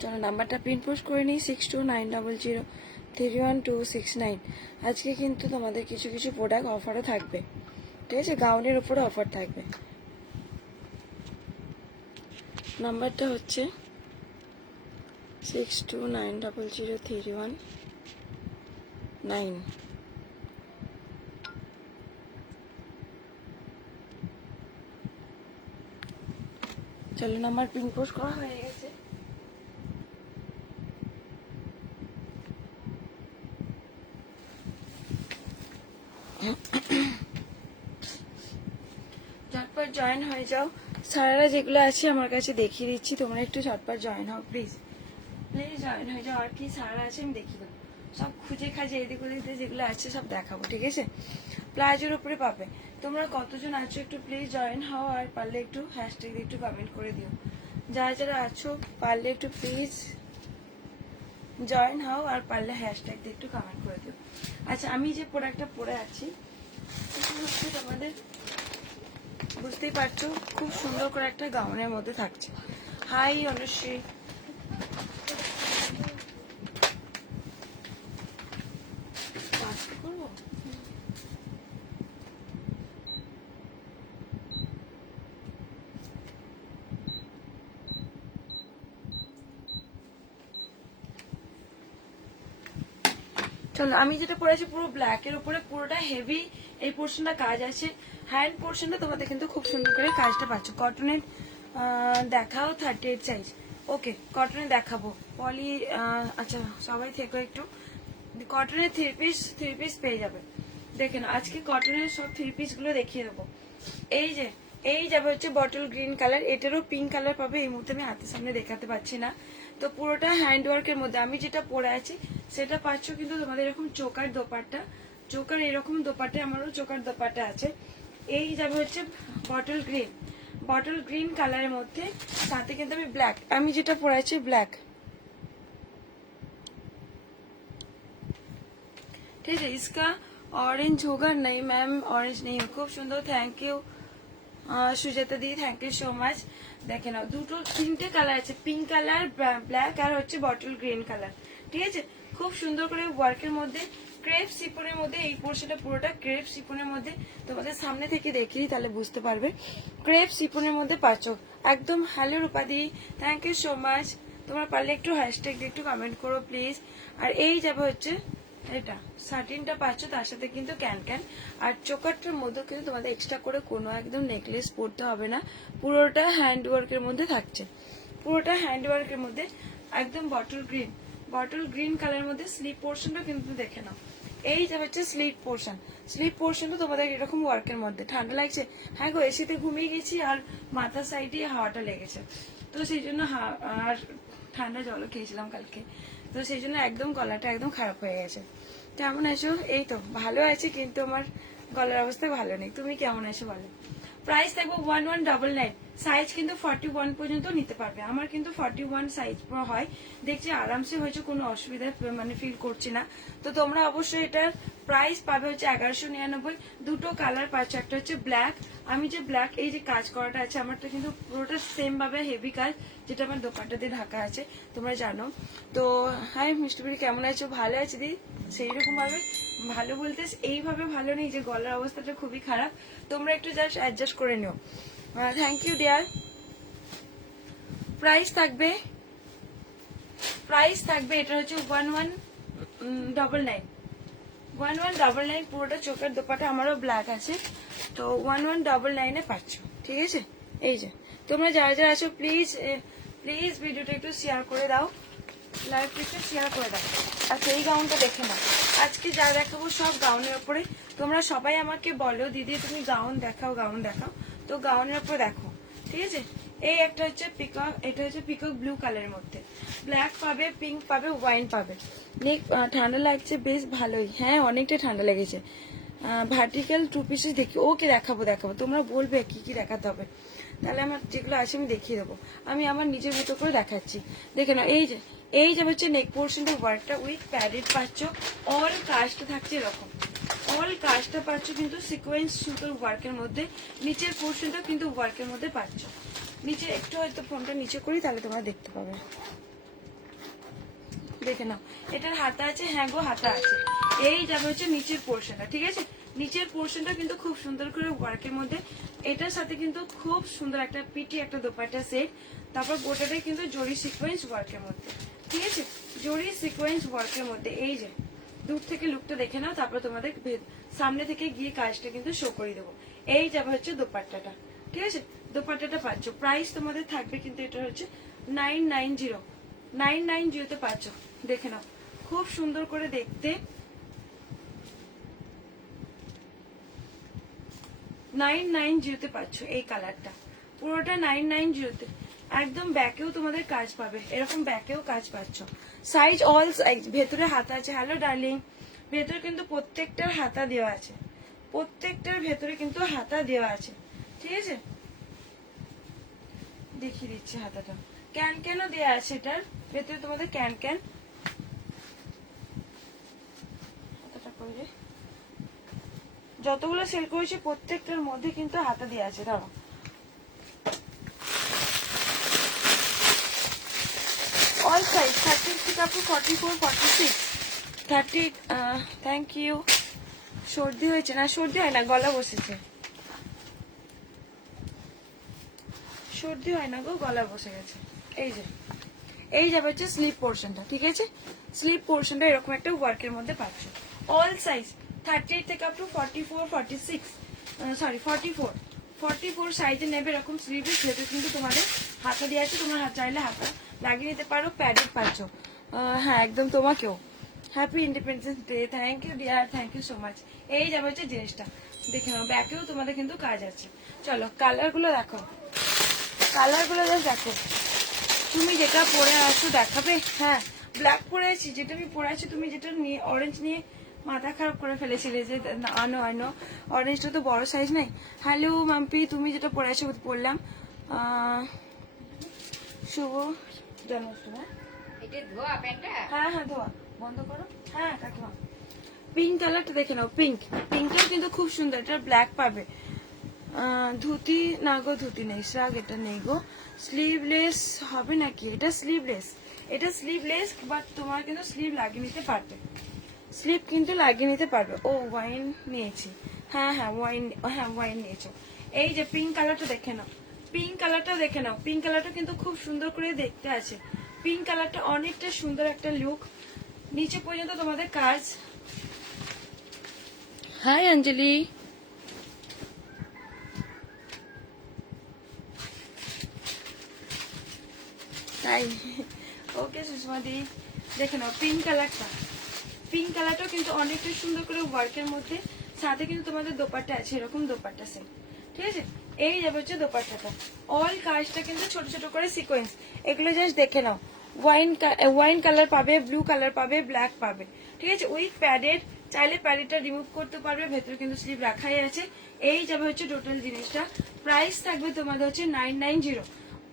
চলো নাম্বারটা print post করে নিই 6290031269। আজকে কিন্তু তোমাদের কিছু কিছু প্রোডাক্ট অফারও থাকবে, ঠিক আছে, গাউনের উপরে অফার থাকবে। নাম্বারটা হচ্ছে 62900319। চলো নাম্বার প্রিন্ট পোস্ট করা হয়ে গেছে। ঝটপট জয়েন হয়ে যাও। সারারা যেগুলো আছে আমার কাছে দেখিয়ে দিচ্ছি, তোমরা একটু ঝটপট জয়েন হও প্লিজ, প্লিজ জয়েন হয়ে যাও। আর কি সারা আছে আমি দেখিয়ে দেবো, সব খুঁজে খাজে এদিক ওদিক যেগুলো আছে সব দেখাবো, ঠিক আছে। প্লাজোর উপরে পাবে। তোমরা কতজন আছো একটু প্লিজ জয়েন হও, আর পারলে একটু হ্যাশট্যাগ দিয়ে একটু কমেন্ট করে দিও। যারা যারা আছো পারলে একটু প্লিজ জয়েন হও, আর পারলে হ্যাশট্যাগ দিয়ে একটু কমেন্ট করে দিও। আচ্ছা, আমি যে প্রোডাক্টটা পরে আছি হচ্ছে তোমাদের বুঝতেই পারছো, খুব সুন্দর করে একটা গাউনের মধ্যে থাকছে। হাই অনুশ্রী, চলো আমি যেটা পরেছি পুরো ব্ল্যাক এর উপরে, পুরোটা হেভি এই পোর্শনটা কাজ আছে। হ্যান্ড পোর্শনটা তোমাদের কিন্তু খুব সুন্দর করে কাজটা পাচ্ছ। কটনের দেখাও 38 সাইজ, ওকে কটনের দেখাবো পলি। আচ্ছা সবাই থেকো একটু, কটনের থ্রি পিস পেয়ে যাবে। দেখেন আজকে কটনের সব থ্রি পিস গুলো দেখিয়ে দেবো। এই যাবে হচ্ছে বটল গ্রিন কালার, এটারও পিঙ্ক কালার পাবে। এই মুহূর্তে আমি হাতের সামনে দেখাতে পাচ্ছি না। তো পুরোটা হ্যান্ডওয়ার্কের মধ্যে আমি যেটা পরে আছি সেটা পাচ্ছ কিন্তু তোমাদের এরকম চোকার দোপাট্টা, চোকার এরকম দোপাট্টা, আমারও চোকার দোপাট্টা আছে। এই যাবে হচ্ছে বটল গ্রিন কালারের মধ্যে, সাথে কিন্তু আমি ব্ল্যাক, আমি যেটা পরে আছি ব্ল্যাক, ठीक है। इसका ऑरेंज होगा नहीं मैम, ऑरेंज नहीं है। खूब सुंदर, थैंक यू সুজাতা দি, থ্যাংক ইউ সো মাচ। দেখে নাও দুটো তিনটে কালার আছে, পিঙ্ক কালার, ব্ল্যাক আর হচ্ছে বটল গ্রিন কালার, ঠিক আছে। খুব সুন্দর করে ওয়ার্কের মধ্যে ক্রেপ সিপনের মধ্যে, এই পোর্শনটা পুরোটা ক্রেপ সিপনের মধ্যে। তোমাদের সামনে থেকে দেখি তাহলে বুঝতে পারবে। ক্রেপ সিপনের মধ্যে পাচ্ছ একদম। হ্যালো রূপাদি, থ্যাংক ইউ সো মাচ। তোমরা পারলে একটু হ্যাশট্যাগ দিয়ে একটু কমেন্ট করো প্লিজ। আর এই যাবে হচ্ছে এটা সাটিনটা পাচ্ছ, তার সাথে কিন্তু ক্যান ক্যান। আর চোকারটার মধ্যে কিন্তু তোমাদের এক্সট্রা করে কোনো একদম নেকলেস পরতে হবে না, পুরোটা হ্যান্ড ওয়ার্কের মধ্যে থাকছে, পুরোটা হ্যান্ড ওয়ার্কের মধ্যে একদম বটল গ্রিন কালারের মধ্যে। স্লিপ পোর্শনটা কিন্তু দেখে নাও, এই যে হচ্ছে স্লিপ পোর্শনটা তোমাদের এরকম ওয়ার্কের মধ্যে। ঠান্ডা লাগছে? হ্যাঁ গো, এসিতে ঘুমিয়ে গেছি আর মাথার সাইডে হাওয়াটা লেগেছে, তো সেই জন্য আর ঠান্ডা জলও খেয়েছিলাম কালকে, তো সেই জন্য একদম গলাটা একদম খারাপ হয়ে গেছে। কেমন আছো? এই তো ভালো আছি, কিন্তু আমার গলার অবস্থা ভালো নেই। তুমি কেমন আছো বলো? প্রাইস থাকবো 1199, সাইজ কিন্তু 41 পর্যন্ত নিতে পারবে। আমার কিন্তু 41 সাইজ হয়, দেখছি আরামসে হয়েছে, কোনো অসুবিধা মানে ফিল করছি না। তো তোমরা অবশ্যই এটার প্রাইস পাবে হচ্ছে 1199। দুটো কালার পাচ্ছ, একটা হচ্ছে ব্ল্যাক, আমি যে ব্ল্যাক এই যে কাজ করাটা আছে আমারটা কিন্তু পুরোটা সেম ভাবে হেভি কাজ, যেটা আমার দোপাট্টা দিয়ে ঢাকা আছে তোমরা জানো। তো হাই মিষ্টিপুরি, কেমন আছো? ভালো আছি দি, সেই রকম ভাবে ভালো বলতে এইভাবে ভালো নেই যে গলার অবস্থাটা খুবই খারাপ, তোমরা একটু জাস্ট অ্যাডজাস্ট করে নিও। Thank you deer. প্রাইস থাকবে এটা হচ্ছে 1199 পুরোটা চোখের দোপাটা, আমারও ব্ল্যাক আছে, তো 1199 পাচ্ছ, ঠিক আছে। এই যে তোমরা যারা যারা আছো প্লিজ ভিডিওটা একটু শেয়ার করে দাও, লাইভটা একটু শেয়ার করে দাও। আচ্ছা এই গাউনটা দেখে নাও, আজকে যা দেখাবো সব গাউনের উপরে। তোমরা সবাই আমাকে বলো দিদি তুমি গাউন দেখাও, তো গাউনের উপর দেখো, ঠিক আছে। এই একটা হচ্ছে পিকক, এটা হচ্ছে পিকক ব্লু কালারের মধ্যে, ব্ল্যাক পাবে, পিঙ্ক পাবে, ওয়াইন পাবে। ঠান্ডা লাগছে বেশ ভালোই, হ্যাঁ অনেকটা ঠান্ডা লেগেছে। ভার্টিক্যাল টু পিসেস দেখি, ওকে দেখাবো, তোমরা বলবে কি কি দেখাতে হবে, তাহলে আমার যেগুলো আছে আমি দেখিয়ে দেবো। আমি আমার নিজের মতো করে দেখাচ্ছি, দেখে নাও। এই যে হচ্ছে নেক পোর্শনটা ওয়ার্কটা উইথ প্যাডেড পাচ্ছ, অল কাজটা থাকছে এরকম, অল কাজটা পাচ্ছ কিন্তু সিকোয়েন্স সুতোর ওয়ার্কের মধ্যে। নিচের পোর্শনটা কিন্তু ওয়ার্কের মধ্যে পাচ্ছ। নিচে একটু হয়তো ফোনটা নিচে করি তাহলে তোমরা দেখতে পাবে। দেখে নাও, এটার হাতা আছে, হ্যাঁ গো হাতা আছে। এই যাবে হচ্ছে নিচের পোর্শনটা, ঠিক আছে? নিচের পোর্শনটা কিন্তু খুব সুন্দর করে ওয়ার্কের মধ্যে, এটার সাথে কিন্তু খুব সুন্দর একটা পিটি একটা দোপাট্টা সেট, তারপর গোটাটাই কিন্তু জরি সিকোয়েন্স ওয়ার্কের মধ্যে, ঠিক আছে? জরি সিকোয়েন্স ওয়ার্কের মধ্যে। এই যে দূর থেকে লুকটা দেখে নাও, তারপর তোমাদের সামনে থেকে গিয়ে কাজটা কিন্তু শো করে দেবো। এই যাবে হচ্ছে দোপাট্টাটা, ঠিক আছে? দোপাট্টাটা পাচ্ছ, প্রাইস তোমাদের থাকবে কিন্তু এটা হচ্ছে 990, 990 পাচ্ছ। দেখে নাও, খুব সুন্দর করে দেখতে, 990 পাচ্ছ এই কালারটা, পুরোটা 990। একদম ব্যাকেও তোমাদের কাজ পাবে, এরকম ব্যাকেও কাজ পাচ্ছ। সাইজ অল সাইজ, ভেতরে হাতা আছে। হ্যালো ডার্লিং, ভেতরে কিন্তু প্রত্যেকটার হাতা দেওয়া আছে, প্রত্যেকটার ভেতরে কিন্তু হাতা দেওয়া আছে, ঠিক আছে? দেখিয়ে দিচ্ছি হাতাটা, ক্যান ক্যানও দেওয়া আছে, এটার ভেতরে তোমাদের ক্যান ক্যান। হাতাটা করে যতগুলো সেল করেছি প্রত্যেকটার মধ্যে কিন্তু হাতা দেওয়া আছে। দাঁড়াও, অল সাইজ 30 থেকে আপনি 44, 46, 30। Thank you. সর্দি হয়েছে না? সর্দি হয় না, গলা বসেছে। সর্দি হয় না গো, গলা বসে গেছে। এই যে এই যাবে হচ্ছে স্লিপ পোর্শনটা, ঠিক আছে? স্লিপ পোর্শনটা এরকম একটা ওয়ার্কের মধ্যে পাচ্ছ। অল সাইজ 38 থেকে আপ টু 44, 46, সরি 44, 44 সাইজে নেবে এরকম স্লিভের। ভেতরে কিন্তু তোমাদের হাতা দিয়ে আছে, তোমার হাত চাইলে হাতা লাগিয়ে নিতে পারো। প্যাডেড পাচ্ছ, হ্যাঁ একদম তোমাকেও happy Independence Day. Thank you dear, thank you so much. এই যাবে হচ্ছে জিনিসটা, দেখে নাও, ব্যাকেও তোমাদের কিন্তু কাজ আছে। চলো কালার গুলো দেখো, কালার গুলো দেখো। তুমি যেটা পরে আসো দেখাবে? হ্যাঁ ব্ল্যাক পরে আছি, যেটা আমি পরে আছি, তুমি যেটা নিয়ে অরেঞ্জ নিয়ে মাথা খারাপ করে ফেলেছিলে যে আনো আনো, অরেঞ্জটা তো বড় সাইজ নাই। হ্যালো মাম্পি, তুমি যেটা পরে আছো পরলাম। শুভ জন্মাষ্টমী। হ্যাঁ হ্যাঁ ধোয়া বন্ধ করো। হ্যাঁ কাকিমা, পিঙ্ক কালারটা দেখে নাও, পিঙ্ক, পিঙ্কটাও কিন্তু খুব সুন্দর, এটা ব্ল্যাক পাবে। ধুতি না গো, ধুতি নেই, শ্রাগ এটা নেই গো। স্লিভলেস হবে নাকি? এটা স্লিভলেস, এটা স্লিভলেস, বাট তোমার কিন্তু স্লিভ লাগিয়ে নিতে পারবে, স্লিভ কিন্তু লাগিয়ে নিতে পারবে। ও ওয়াইন নিয়েছি, হ্যাঁ হ্যাঁ ওয়াইন, হ্যাঁ ওয়াইন নিয়েছো। এই যে পিঙ্ক কালারটা দেখে নাও, পিঙ্ক কালারটা দেখে নাও, পিঙ্ক কালারটা কিন্তু খুব সুন্দর করে দেখতে আছে। পিঙ্ক কালারটা অনেকটা সুন্দর একটা লুক, নিচে পর্যন্ত তোমাদের কাজ। হাই অঞ্জলি, তাই ওকে সুষমা দি। দেখে নাও পিঙ্ক কালারটা, পিঙ্ক কালারটাও কিন্তু অনেকটা সুন্দর করে ওয়ার্কের মধ্যে, সাথে কিন্তু তোমাদের দোপাট্টা আছে, এরকম দোপাট্টা সেট, ঠিক আছে? এই যাবে হচ্ছে দোপাট্টাটা, অল কাজটা কিন্তু ছোট ছোট করে সিকোয়েন্স। এগুলো জাস্ট দেখে নাও, ওয়াইন কালার পাবে, ব্লু কালার পাবে, ব্ল্যাক পাবে, ঠিক আছে? উইথ প্যাডেড, চাইলে প্যাডেডটা রিমুভ করতে পারবে, ভেতরে কিন্তু স্লিভ রাখাই আছে। এই যাবে হচ্ছে টোটাল জিনিসটা, প্রাইস থাকবে তোমাদের হচ্ছে 990।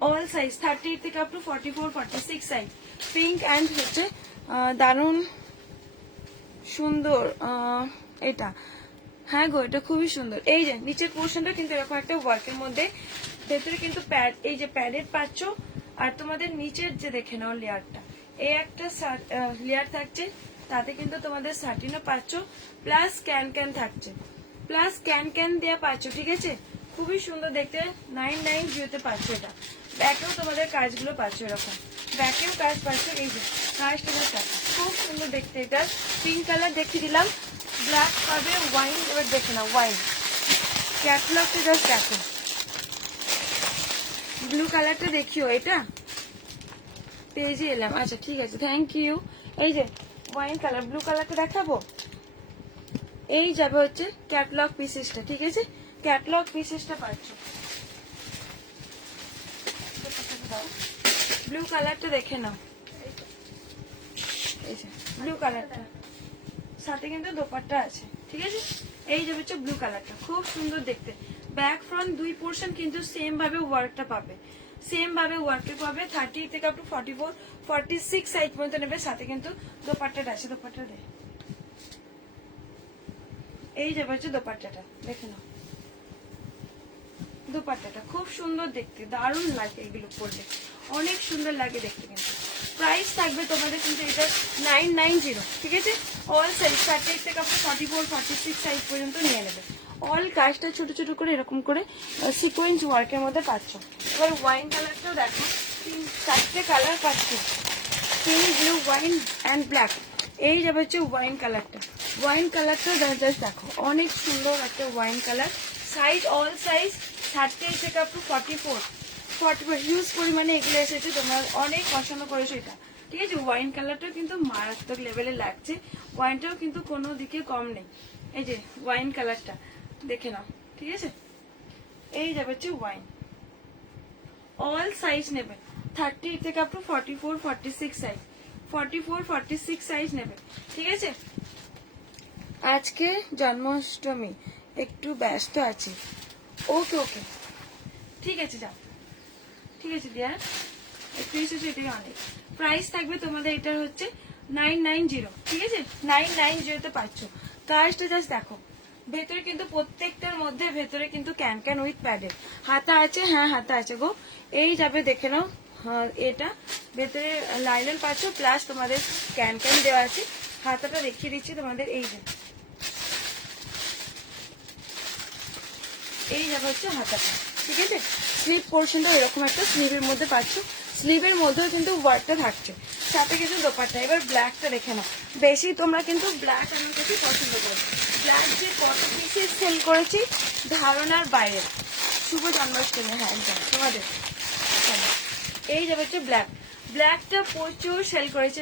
অল সাইজ 38 থেকে up to 44, 46 size. Pink and হচ্ছে দারুন সুন্দর এটা, হ্যাঁ গো এটা খুবই সুন্দর। এই যে নিচের পোর্শনটা কিন্তু এরকম একটা ওয়ার্কের মধ্যে, ভেতরে কিন্তু প্যাড, এই যে প্যাডেড পাচ্ছ। আর তোমাদের নিচের যে দেখে নাও লেয়ারটা, এই একটা লেয়ার থাকছে, তাতে কিন্তু তোমাদের সাটিনও পাচ্ছ, প্লাস ক্যান ক্যান থাকছে, প্লাস ক্যান ক্যান দেওয়া পাচ্ছ, ঠিক আছে? খুবই সুন্দর দেখতে, 990 পাচ্ছ। এটা ব্যাকেও তোমাদের কাজগুলো পাচ্ছ, এরকম ব্যাকেও কাজ পাচ্ছ। এই যে কাজটা খুব সুন্দর দেখতে। এটা পিঙ্ক কালার দেখিয়ে দিলাম, ব্ল্যাক পাবে, ওয়াইন, এবার দেখে না ওয়াইন ক্যাটলগটা জাস্ট দেখো, ব্লু কালারটা দেখিও, এটা পেজে এলাম, আচ্ছা ঠিক আছে থ্যাংক ইউ। এই যে ওয়াইন কালার, ব্লু কালারটা দেখাবো। এই যাবে হচ্ছে ক্যাটলগ পিসেসটা, ঠিক আছে? ক্যাটলগ পিসেসটা পাচ্ছ, ব্লু কালারটা দেখে নাও, এই যে ব্লু কালারটা, সাথে কিন্তু দোপাট্টা আছে, ঠিক আছে? এই যে হচ্ছে ব্লু কালারটা, খুব সুন্দর দেখতে। ব্যাক ফ্রন্ট দুই পোর্শন কিন্তু সেম ভাবে ওয়ার্কটা পাবে, সেম ভাবে ওয়ার্কে পাবে। 30 থেকে আপ টু 44, 46 সাইজ পর্যন্ত নেবে, সাথে কিন্তু দোপাট্টাটা আছে। দোপাট্টা দে, এই যে হচ্ছে দোপাট্টাটা দেখে নাও, দোপাট্টাটা খুব সুন্দর দেখতে, দারুণ লাগে, এগুলো পরলে অনেক সুন্দর লাগে দেখতে কিন্তু। প্রাইস থাকবে তোমাদের কিন্তু এটা 990, ঠিক আছে। অল সাইজ 38 থেকে 44 46 সাইজ পর্যন্ত নিয়ে নেবে। অল কাজটা ছোট ছোট করে এরকম করে সিকোয়েন্স ওয়ার্কের মধ্যে পাচ্ছ। এবার ওয়াইন কালারটাও দেখো, 4টে কালার পাচ্ছ, pink, blue, wine and black. এই যাবে হচ্ছে ওয়াইন কালারটা। ওয়াইন কালারটা জাস্ট দেখো, অনেক সুন্দর একটা wine colour. Size all size 38 থেকে 44 হিউজ পরিমাণে এগুলো এসেছে, তোমরা অনেক পছন্দ করেছো এটা, ঠিক আছে। ওয়াইন কালারটাও কিন্তু মারাত্মক লেভেলে লাগছে, ওয়াইনটাও কিন্তু কোনো দিকে কম নেই। এই যে ওয়াইন কালারটা দেখে নাও, ঠিক আছে। এই যাবে হচ্ছে ওয়াইন, অল সাইজ নেবে 30 থেকে 44 46 সাইজ, 44 46 সাইজ নেবে, ঠিক আছে। আজকে জন্মাষ্টমী, একটু ব্যস্ত আছি। ওকে ওকে, ঠিক আছে, যাও, ঠিক আছে ডিয়ার, একটু এসেছো, এটাই অনেক। প্রাইস থাকবে তোমাদের এটার হচ্ছে 990, ঠিক আছে। 990 পাচ্ছ। কাজটা জাস্ট দেখো, ভেতরে কিন্তু প্রত্যেকটার মধ্যে ভেতরে কিন্তু ক্যান ক্যান উইথ প্যাডের হাতা আছে। হ্যাঁ হাতা আছে গো, এই যাবে দেখে নাও। এটা ভেতরে লাইলন পাচ্ছ, প্লাস তোমাদের ক্যান ক্যান দেওয়া আছে। হাতাটা দেখিয়ে দিচ্ছি তোমাদের, এই যে এই যাবে হচ্ছে হাতাটা, ঠিক আছে। স্লিভ পোর্শনটা এরকম একটা স্লিভের মধ্যে পাচ্ছ, স্লিভের মধ্যেও কিন্তু ওয়ার্কটা থাকছে, সাথে কিছু দোপাট্টা। এবার ব্ল্যাকটা দেখে নাও, বেশি তোমরা কিন্তু ব্ল্যাক আমার কাছে পছন্দ করো। ব্ল্যাক যে কত পিসেস সেল করেছি ধারণার বাইরে। শুভ জন্মাষ্টমী, হ্যাঁ একদম তোমাদের। এই যাবে হচ্ছে ব্ল্যাক, ব্ল্যাকটা প্রচুর সেল করেছে।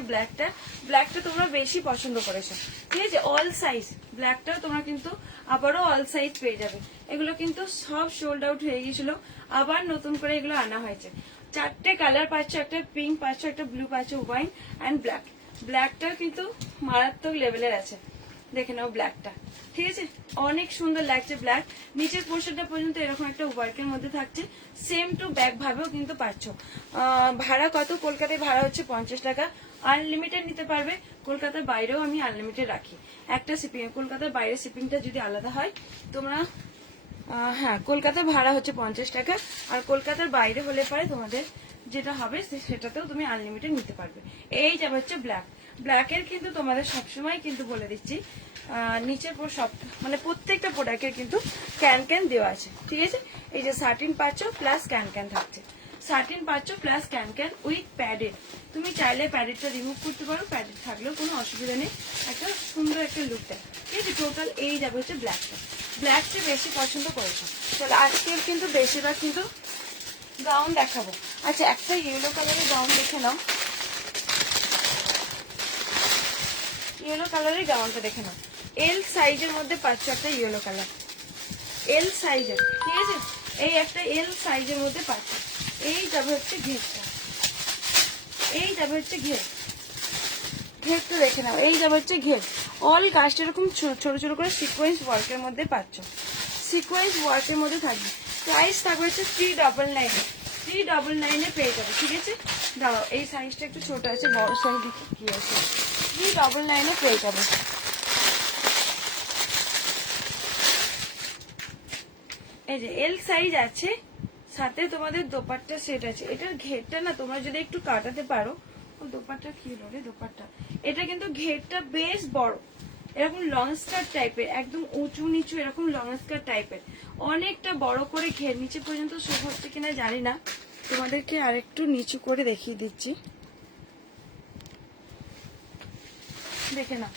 ব্ল্যাকটা তোমরা বেশি পছন্দ করেছো, ঠিক আছে। অল সাইজ ব্ল্যাকটাও তোমরা কিন্তু আবারও অল সাইজ পেয়ে যাবে। এগুলো কিন্তু সব সোল্ড আউট হয়ে গিয়েছিল, আবার নতুন করে এগুলো আনা হয়েছে। 4টে কালার পাচ্ছ, একটা পিঙ্ক পাচ্ছ, একটা ব্লু পাচ্ছ, ওয়াইন অ্যান্ড ব্ল্যাক। ব্ল্যাকটা কিন্তু মারাত্মক লেভেলের আছে, দেখে নাও ব্ল্যাকটা, ঠিক আছে। অনেক সুন্দর লাগছে ব্ল্যাক। নিচের পোর্শনটা পর্যন্ত এরকম একটা ওয়ার্কের মধ্যে থাকছে, সেম টু ব্যাক ভাবেও কিন্তু পাচ্ছ। ভাড়া কত? কলকাতায় ভাড়া হচ্ছে 50 টাকা, আনলিমিটেড নিতে পারবে। কলকাতার বাইরেও আমি আনলিমিটেড রাখি। একটা শিপিং, কলকাতার বাইরে শিপিংটা যদি আলাদা হয় তোমরা, হ্যাঁ কলকাতার ভাড়া হচ্ছে 50 টাকা, আর কলকাতার বাইরে হলে পরে তোমাদের যেটা হবে সেটাতেও তুমি আনলিমিটেড নিতে পারবে। এই যাবে হচ্ছে ব্ল্যাক। ব্ল্যাকের কিন্তু তোমাদের সবসময় কিন্তু বলে দিচ্ছি, নিচের পর সব মানে প্রত্যেকটা প্রোডাক্টের কিন্তু ক্যান ক্যান দেওয়া আছে, ঠিক আছে। এই যে সার্টিন পাচ্ছ প্লাস ক্যান ক্যান থাকছে, সার্টিন পাচ্ছ plus can can with padded. তুমি চাইলে প্যাডেডটা রিমুভ করতে পারো, প্যাডেড থাকলেও কোনো অসুবিধা নেই, একটা সুন্দর একটা লুক দেয়, ঠিক আছে। টোটাল এই যাবে হচ্ছে ব্ল্যাকটা। ব্ল্যাকটা বেশি পছন্দ করেছো, তাহলে আজকের কিন্তু বেশিরভাগ কিন্তু গাউন দেখাবো। আচ্ছা একটা ইয়েলো কালারের গাউন দেখে নাও, ইয়েলো কালারের গাউনটা দেখে নাও। এল সাইজের মধ্যে পাচ্ছ একটা ইয়েলো কালার, এল সাইজের, ঠিক আছে। এই একটা এল সাইজের মধ্যে পাচ্ছ। এই যাবে হচ্ছে ঘেরটা, এই যাবে হচ্ছে ঘেরটা দেখে নাও। এই যাবে হচ্ছে ঘের। অল কাজটা এরকম ছোট ছোট করে সিকোয়েন্স ওয়ার্কের মধ্যে পাচ্ছ, সিকোয়েন্স ওয়ার্কের মধ্যে থাকবে। প্রাইস থাকবে হচ্ছে 399 পেয়ে যাবে, ঠিক আছে। দাঁড়াও, এই সাইজটা একটু ছোট আছে, বড় সাইজ কি আছে, 399 পেয়ে যাবে। এই যে এল সাইজ আছে, সাথে তোমাদের দোপাট্টা সেট আছে। এটার ঘেরটা না তোমরা যদি একটু কাটাতে পারো, ও দোপাট্টা কি হলো রে, দোপাট্টা এটা কিন্তু ঘেরটা বেশ বড়, এরকম লং স্কার্ট টাইপের, একদম উঁচু নিচু এরকম লং স্কার্ট টাইপের, অনেকটা বড় করে ঘের। নিচে পর্যন্ত শো হচ্ছে কিনা জানি না, তোমাদেরকে আরেকটু নিচু করে দেখিয়ে দিচ্ছি, দেখে না।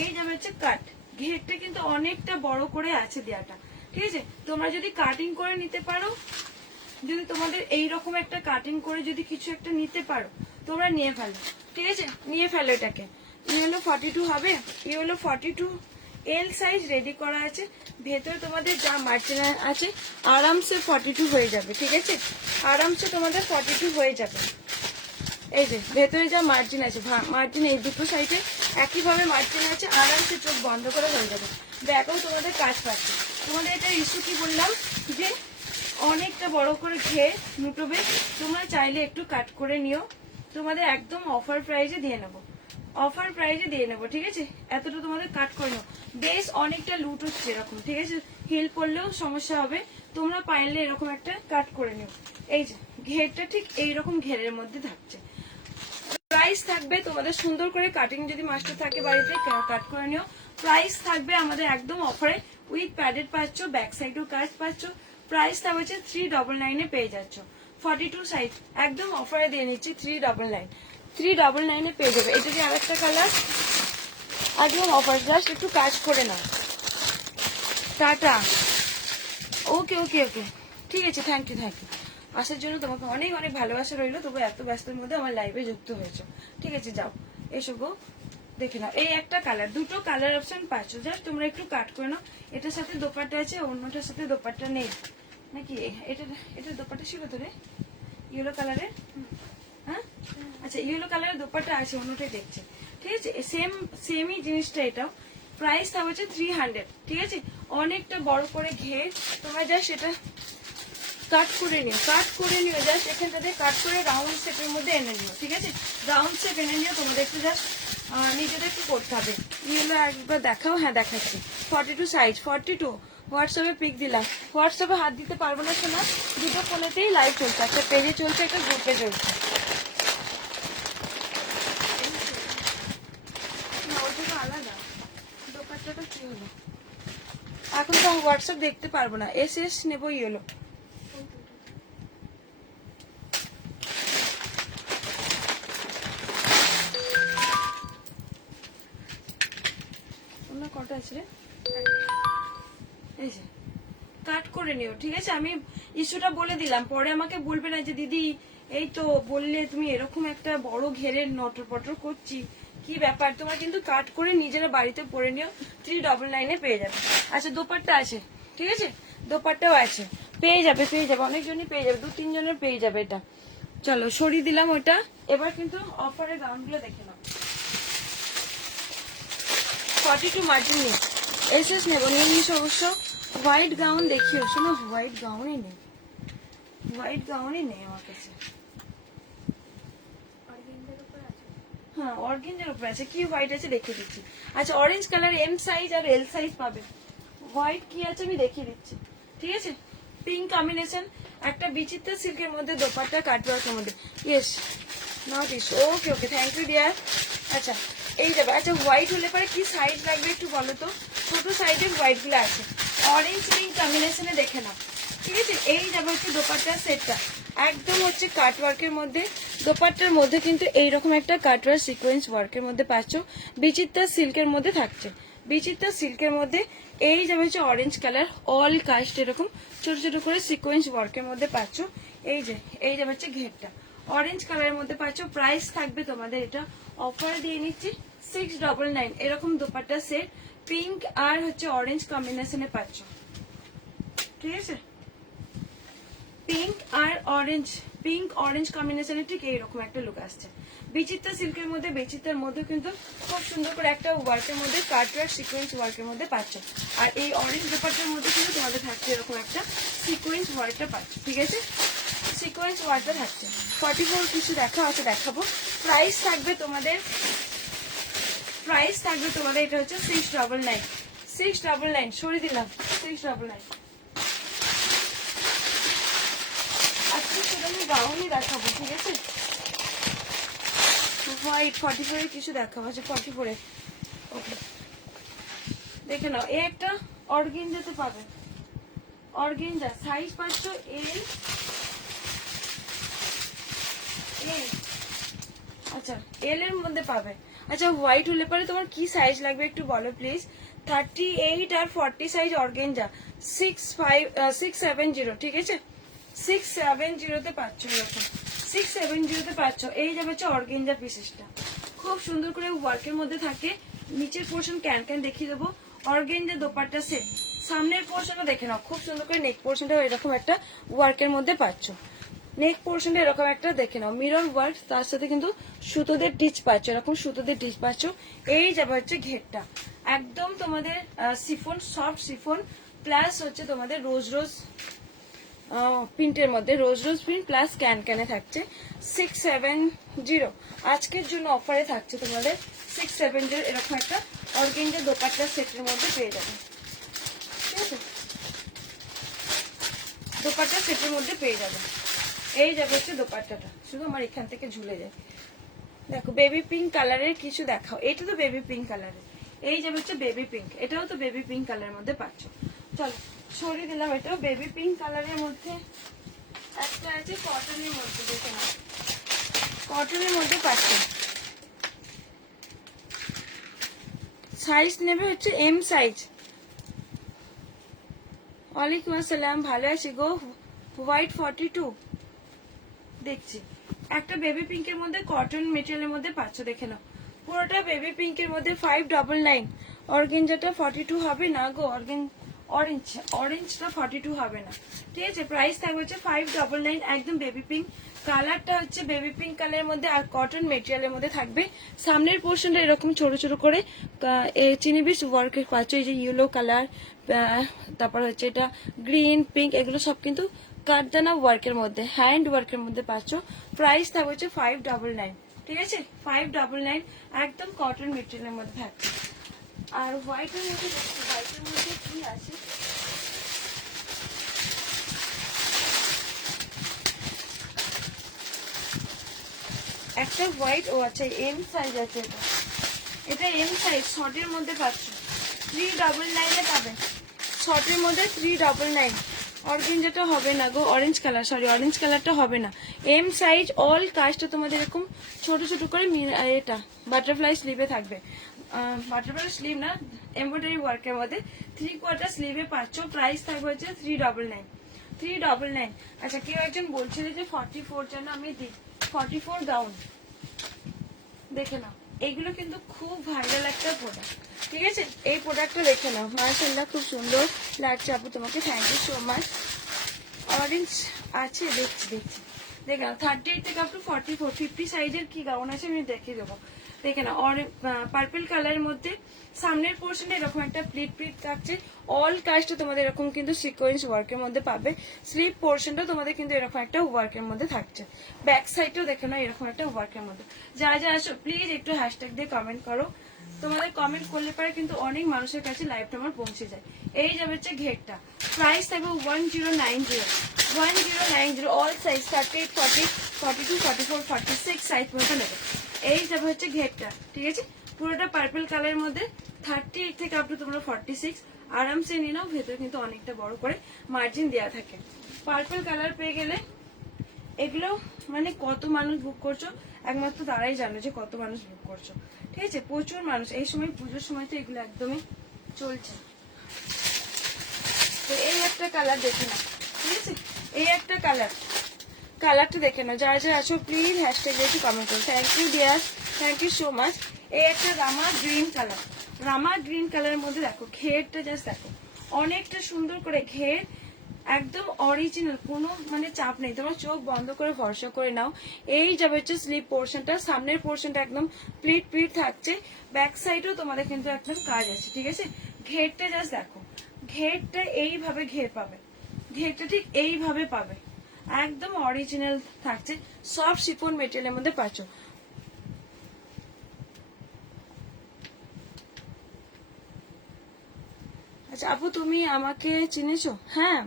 এই যাবে হচ্ছে কাট, ঘেরটা কিন্তু অনেকটা বড় করে আছে দেয়াটা, ঠিক আছে। তোমরা যদি কাটিং করে নিতে পারো, যদি তোমাদের এইরকম একটা কাটিং করে যদি কিছু একটা নিতে পারো তোমরা নিয়ে ফেলো, ঠিক আছে। নিয়ে ফেলো এটাকে। ইয়েলো 42 হবে, ইয়েলো 42 এল সাইজ রেডি করা আছে। ভেতরে তোমাদের যা মার্জিন আছে আরামসে 42 হয়ে যাবে, ঠিক আছে। আরামসে তোমাদের 42 হয়ে যাবে। এই যে ভেতরে যা মার্জিন আছে, মার্জিন এই দুটো সাইডে একইভাবে মার্জিন আছে, আরামসে চোখ বন্ধ করে হয়ে যাবে। দেখো তোমাদের কাজ পাচ্ছে। তোমাদের এটা ইস্যু কি বললাম যে অনেকটা বড় করে ঘের মুটোবে, তোমরা চাইলে একটু কাট করে নিও, তোমাদের একদম অফার প্রাইজে দিয়ে নেবো, অফার প্রাইজে দিয়ে নেবো, ঠিক আছে। এতটা তোমাদের কাট করে নেবো, বেশ অনেকটা লুট হচ্ছে এরকম, ঠিক আছে। হিল পরলেও সমস্যা হবে, তোমরা পাইলে এরকম একটা কাট করে নিও। এই যে ঘেরটা ঠিক এইরকম ঘেরের মধ্যে থাকছে, প্রাইস থাকবে তোমাদের সুন্দর করে কাটিং যদি মাস্টার থাকে বাড়িতে কাট করে নিও। প্রাইস থাকবে আমাদের একদম অফারে উইথ প্যাডেড পাচ্ছ, ব্যাক সাইডও কাজ পাচ্ছ। প্রাইস তা হচ্ছে 399 পেয়ে যাচ্ছ। 42 সাইজ একদম অফারে দিয়ে নিচ্ছি 399 পেয়ে যাবে। এটা কি আরেকটা কালার, একদম অফার, জাস্ট একটু কাজ করে নাও। টাটা, ওকে ওকে ওকে, ঠিক আছে, থ্যাংক ইউ আসার জন্য তোমাকে অনেক অনেক ভালোবাসা রইলো। তবু এত ব্যস্তের মধ্যে আমার লাইভে যুক্ত হয়েছে, ঠিক আছে, যাও এসো গো, দেখে নাও। এই একটা কালার, দুটো কালার অপশন পাচ্ছ, জাস্ট তোমরা একটু কাট করে নাও। এটার সাথে দোপাট্টা আছে, অন্যটার সাথে দোপাট্টা নেই নাকি? এটা দোপাট্টা ছিল তো রে, ইয়েলো কালারের। হ্যাঁ আচ্ছা, ইয়েলো কালারের দোপাট্টা আছে, অন্যটাই দেখছে, ঠিক আছে। সেমই জিনিসটা এটাও। প্রাইস তা হচ্ছে 300, ঠিক আছে। অনেকটা বড় করে ঘের, তোমরা যা সেটা কাট করে নিও, জাস্ট এখানটাতে কাট করে রাউন্ড শেপের মধ্যে এনে নিও, ঠিক আছে। রাউন্ড শেপ এনে নিও, তোমাদের একটু জাস্ট নিজেদের একটু করতে হবে। ইয়েলো একবার দেখাও, হ্যাঁ দেখাচ্ছি। 42 সাইজ, 42। হোয়াটসঅ্যাপে পিক দিলাম, হোয়াটসঅ্যাপে হাত দিতে পারবো না শোনা, দুটো ফোনেতেই লাইভ চলছে, একটা পেজে চলছে, একটা গ্রুপে চলছে। না ওটা তো আলাদা, দোপাট্টাটা কি হলো? এখন তো হোয়াটসঅ্যাপ দেখতে পারবো না, এস নেবো ইয়েলো। কটা আছে রে? এই যে কাট করে নিও, ঠিক আছে। আমি ইস্যুটা বলে দিলাম, পরে আমাকে বলবে না যে দিদি এই তো বললে তুমি এরকম একটা বড় ঘেরের নটর পটর করছি, কি ব্যাপার। তোমরা কিন্তু কাট করে নিজেরা বাড়িতে পরে নিও, 399 পেয়ে যাবে। আচ্ছা দোপাট্টা আছে, ঠিক আছে, দোপাট্টাও আছে, পেয়ে যাবে অনেকজনই পেয়ে যাবে, 2-3 জনের পেয়ে যাবে এটা। চলো সরিয়ে দিলাম ওটা। এবার কিন্তু অফারের গাউনগুলো দেখে নাও। 42 মার্জিন নেই, এসএস নেবো, নিয়ে নিস অবশ্য। হোয়াইট গাউন দেখিও, শোনো হোয়াইট গাউনই নেই আমার কাছে। হ্যাঁ অর্গেঞ্জার উপরে আছে, কি হোয়াইট আছে দেখিয়ে দিচ্ছি। আচ্ছা অরেঞ্জ কালার এম সাইজ আর এল সাইজ পাবে। হোয়াইট কি আছে আমি দেখিয়ে দিচ্ছি, ঠিক আছে। পিঙ্ক কম্বিনেশন, একটা বিচিত্র সিল্কের মধ্যে দোপাট্টা কাটওয়ার্কের মধ্যে। Yes not issue, okay okay, thank you dear. আচ্ছা এই যাবে। আচ্ছা হোয়াইট হলে পরে কি সাইজ লাগবে একটু বলো তো? ছোট সাইজের হোয়াইট গুলো আছে, অরেঞ্জ পিঙ্ক কম্বিনেশনে দেখে নাও, ঠিক আছে। এই যাবে হচ্ছে দোপাট্টার সেটটা, একদম হচ্ছে কাটওয়ার্কের মধ্যে। দোপাট্টার মধ্যে কিন্তু এইরকম একটা কাটওয়ার্ক সিকোয়েন্স ওয়ার্কের মধ্যে পাচ্ছ, বিচিত্রা সিল্কের মধ্যে থাকছে, বিচিত্রা সিল্কের মধ্যে। এই যাবে হচ্ছে অরেঞ্জ কালার, অল কাস্ট এরকম ছোট ছোট করে সিকোয়েন্স ওয়ার্কের মধ্যে পাচ্ছ। এই যাবে হচ্ছে ঘেরটা, অরেঞ্জ কালারের মধ্যে পাচ্ছ। প্রাইস থাকবে তোমাদের এটা অফার দিয়ে নিচ্ছি 699। এরকম দোপাট্টা সেট পিঙ্ক আর হচ্ছে অরেঞ্জ কম্বিনেশনে পাচ্ছ, ঠিক আছে। পিঙ্ক অরেঞ্জ কম্বিনেশনে ঠিক এইরকম একটা লুক আসছে। বিচিত্রা সিল্কের মধ্যে, বিচিত্রার মধ্যে কিন্তু খুব সুন্দর করে একটা ওয়ার্কের মধ্যে কাটওয়ার্ক সিকোয়েন্স ওয়ার্কের মধ্যে পাচ্ছ। আর এই অরেঞ্জ দোপাট্টার মধ্যে কিন্তু তোমাদের থাকছে এরকম একটা সিকোয়েন্স ওয়ার্কটা পাচ্ছ, ঠিক আছে, সিকোয়েন্স ওয়ার্কটা থাকছে। 44 কিছু দেখা আছে, দেখাবো। প্রাইস থাকবে তোমাদের এটা হচ্ছে 699 সরিয়ে দিলাম, 699। আজকে সেটা আমি গাউনই দেখাবো, ঠিক আছে। হোয়াইট 44 কিছু দেখাবো, আচ্ছা 44 ওকে, দেখে নাও। এই একটা অর্গেঞ্জাতে পাবে, অর্গেঞ্জা সাইজ পাচ্ছ এল, আচ্ছা এল এর মধ্যে পাবে। আচ্ছা হোয়াইট হলে পরে তোমার কি সাইজ লাগবে একটু বলো প্লিজ। 38 আর 40 সাইজ অর্গেঞ্জা 670, ঠিক আছে, 670তে পাচ্ছ, এরকম 670তে পাচ্ছ। এই যাবে হচ্ছে অর্গেঞ্জা পিসেসটা, খুব সুন্দর করে ওয়ার্কের মধ্যে থাকে। নিচের পোর্শন ক্যান দেখিয়ে দেবো, অর্গেঞ্জা দোপাট্টা সেট। সামনের পোর্শনটা দেখে নাও, খুব সুন্দর করে নেক পোর্শনটা এরকম একটা ওয়ার্কের মধ্যে পাচ্ছ। নেক পোর্শনটা এরকম একটা দেখে নাও, মিরর ওয়ার্ক, তার সাথে কিন্তু সুতোদের টিচ পাচ্ছ, এরকম সুতোদের টিচ পাচ্ছ। এই যাবে হচ্ছে ঘেরটা, একদম তোমাদের সিফন, সফট সিফন প্লাস হচ্ছে তোমাদের রোজ প্রিন্টের মধ্যে, রোজ প্রিন্ট প্লাস ক্যানে থাকছে 670। আজকের জন্য অফারে থাকছে তোমাদের 670 এরকম একটা অর্গেঞ্জা দোপাট্টা সেটের মধ্যে পেয়ে যাবে, ঠিক আছে, দোপাট্টা সেটের মধ্যে পেয়ে যাবে। এই যাবে হচ্ছে দোপাট্টাটা, শুধু আমার এখান থেকে ঝুলে যায়, দেখো বেবি পিঙ্ক কালারের কিছু দেখাও। এটা তো বেবি পিঙ্ক কালারের, এই যে হচ্ছে বেবি পিঙ্ক, এটাও তো বেবি পিঙ্ক কালারের মধ্যে পাচ্ছ। চলো সরিয়ে দিলাম, এটাও বেবি পিঙ্ক কালারের মধ্যে। একটা আছে কটনের মধ্যে, দেখে নাও কটনের মধ্যে পাচ্ছ। সাইজ নেবে হচ্ছে এম সাইজ। ওয়ালাইকুম আসসালাম, ভালো আছি গো। হোয়াইট 42 দেখছি। একটা বেবি পিঙ্কের মধ্যে কটন মেটেরিয়ালের মধ্যে পাচ্ছ, দেখে নাও পুরোটা বেবি পিঙ্কের মধ্যে 599। অর্গেঞ্জাটা 42 হবে না গো, অরেঞ্জটা 42 হবে না, ঠিক আছে। প্রাইস থাকবে হচ্ছে 599, একদম বেবি পিঙ্ক। কালারটা হচ্ছে বেবি পিঙ্ক কালারের মধ্যে আর কটন মেটেরিয়ালের মধ্যে থাকবে। সামনের পোর্শনটা এরকম ছোট ছোট করে চিনিবিস ওয়ার্কের পাচ্ছ, এই যে ইয়েলো কালার, তারপর হচ্ছে এটা গ্রিন পিঙ্ক, এগুলো সব কিন্তু কাঠদানা ওয়ার্কের মধ্যে, হ্যান্ড ওয়ার্কের মধ্যে পাচ্ছ। প্রাইস থাকবে হচ্ছে 599, ঠিক আছে 599, একদম কটন মেটেরিয়ালের মধ্যে থাকছে। আর হোয়াইটের মধ্যে, হোয়াইটের মধ্যে কি আছে, একটা হোয়াইট, ও আচ্ছা এম সাইজ আছে, এটা এটা এম সাইজ, শর্টের মধ্যে পাচ্ছ 399 পাবে, শর্টের মধ্যে 399। অর্গেঞ্জাটা হবে না গো, অরেঞ্জ কালার, সরি অরেঞ্জ কালারটা হবে না। এম সাইজ, অল কাজটা তোমাদের এরকম ছোট ছোট করে এটা বাটারফ্লাই স্লিভে থাকবে, বাটারফ্লাই স্লিভ না, এমব্রয়ডারি ওয়ার্কের মধ্যে 3/4 স্লিভে পাচ্ছ। প্রাইস থাকবে হচ্ছে 399। আচ্ছা কেউ একজন বলছিল যে 44 যেন আমি দিই, 44 গাউন, দেখে নাও এইগুলো কিন্তু খুব ভাইরাল একটা প্রোডাক্ট, ঠিক আছে। এই প্রোডাক্টটা দেখে নাও, মাশাআল্লাহ খুব সুন্দর লাগছে আপু, তোমাকে thank you so much. Orange আছে, দেখছি দেখে নাও 38 থেকে আপ টু 44 50 সাইজের কি গাউন আছে আমি দেখিয়ে দেবো, দেখে নাও। পার্পল কালারের মধ্যে সামনের পোর্শনটা এরকম একটা প্লিট থাকছে, অল কাজটা তোমাদের এরকম কিন্তু সিকোয়েন্স ওয়ার্কের মধ্যে পাবে। স্লিভ পোর্শনটা তোমাদের কিন্তু এরকম একটা ওয়ার্কের মধ্যে থাকছে, ব্যাক সাইডটাও দেখে নাও এরকম একটা ওয়ার্কের মধ্যে। যারা যারা আসো প্লিজ একটু হ্যাশট্যাগ দিয়ে কমেন্ট করো, তোমাদের কমেন্ট করলে পরে কিন্তু অনেক মানুষের কাছে লাইভটা আমার পৌঁছে যায়। এই যাবে হচ্ছে ঘেরটা, প্রাইস থাকবে 1090, অল সাইজ 38 40 42 44 46 সাইজ মতো নেবে। এই যাবে হচ্ছে ঘেরটা, ঠিক আছে। পুরোটা পার্পল কালারের মধ্যে 38 থেকে আপ টু তোমরা 46 আরামসে নিয়ে নাও, ভেতরে কিন্তু অনেকটা বড় করে মার্জিন দেওয়া থাকে। পার্পল কালার পেয়ে গেলে এগুলো মানে কত মানুষ বুক করছো একমাত্র তারাই জানো যে কত মানুষ বুক করছো, ঠিক আছে। প্রচুর মানুষ এই সময়, পুজোর সময় তো এগুলো একদমই চলছে। তো এই একটা কালার দেখে নাও, ঠিক আছে, এই একটা কালারটা দেখে নাও। যারা যারা আছো প্লিজ হ্যাশট্যাগ দিয়ে কমেন্ট করো। Thank you dear, thank you so much. এই একটা রামা গ্রিন কালারের মধ্যে দেখো ঘেরটা, জাস্ট দেখো অনেকটা সুন্দর করে ঘের, একদম অরিজিনাল, কোনো মানে চাপ নেই, তোমরা চোখ বন্ধ করে ভরসা করে নাও। এই যাবে হচ্ছে স্লিভ পোর্শনটা, সামনের পোর্শনটা একদম প্লিট থাকছে, ব্যাক সাইডেও তোমাদের কিন্তু একদম কাজ আছে, ঠিক আছে। ঘেরটা জাস্ট দেখো, ঘেরটা এইভাবে ঘের পাবে, ঘেরটা ঠিক এইভাবে পাবে, একদম অরিজিনাল থাকছে, সফট শিফন মেটেরিয়ালের মধ্যে পাচ্ছ। আচ্ছা আপু তুমি আমাকে চিনেছো? হ্যাঁ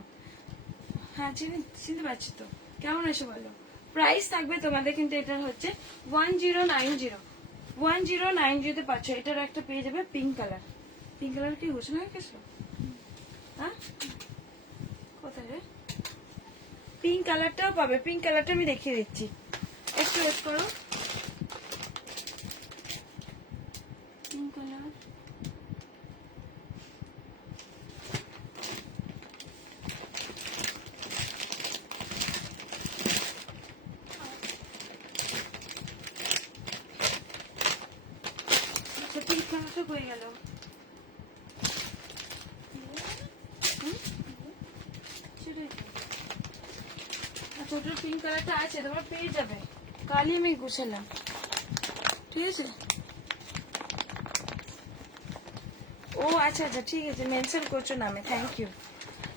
হ্যাঁ চিনতে পারছি তো, কেমন আছো বলো। প্রাইস থাকবে তোমাদের কিন্তু এটার হচ্ছে 1090 তে পাচ্ছ। এটার একটা পেয়ে যাবে পিঙ্ক কালার কি ঘোষণা হয়ে গেছিল, হ্যাঁ কোথায় রে, পিঙ্ক কালারটাও পাবে, পিঙ্ক কালারটা আমি দেখিয়ে দিচ্ছি, একটু ওয়েট করো। পিঙ্ক কালার, পিঙ্ক কালারটা হয়ে গেল, আচ্ছা ওটার পিঙ্ক কালারটা আছে, তোমরা পেয়ে যাবে, কালই আমি গুছালাম, ঠিক আছে। ও আচ্ছা ঠিক আছে, মেনশন করছো নামে, থ্যাংক ইউ।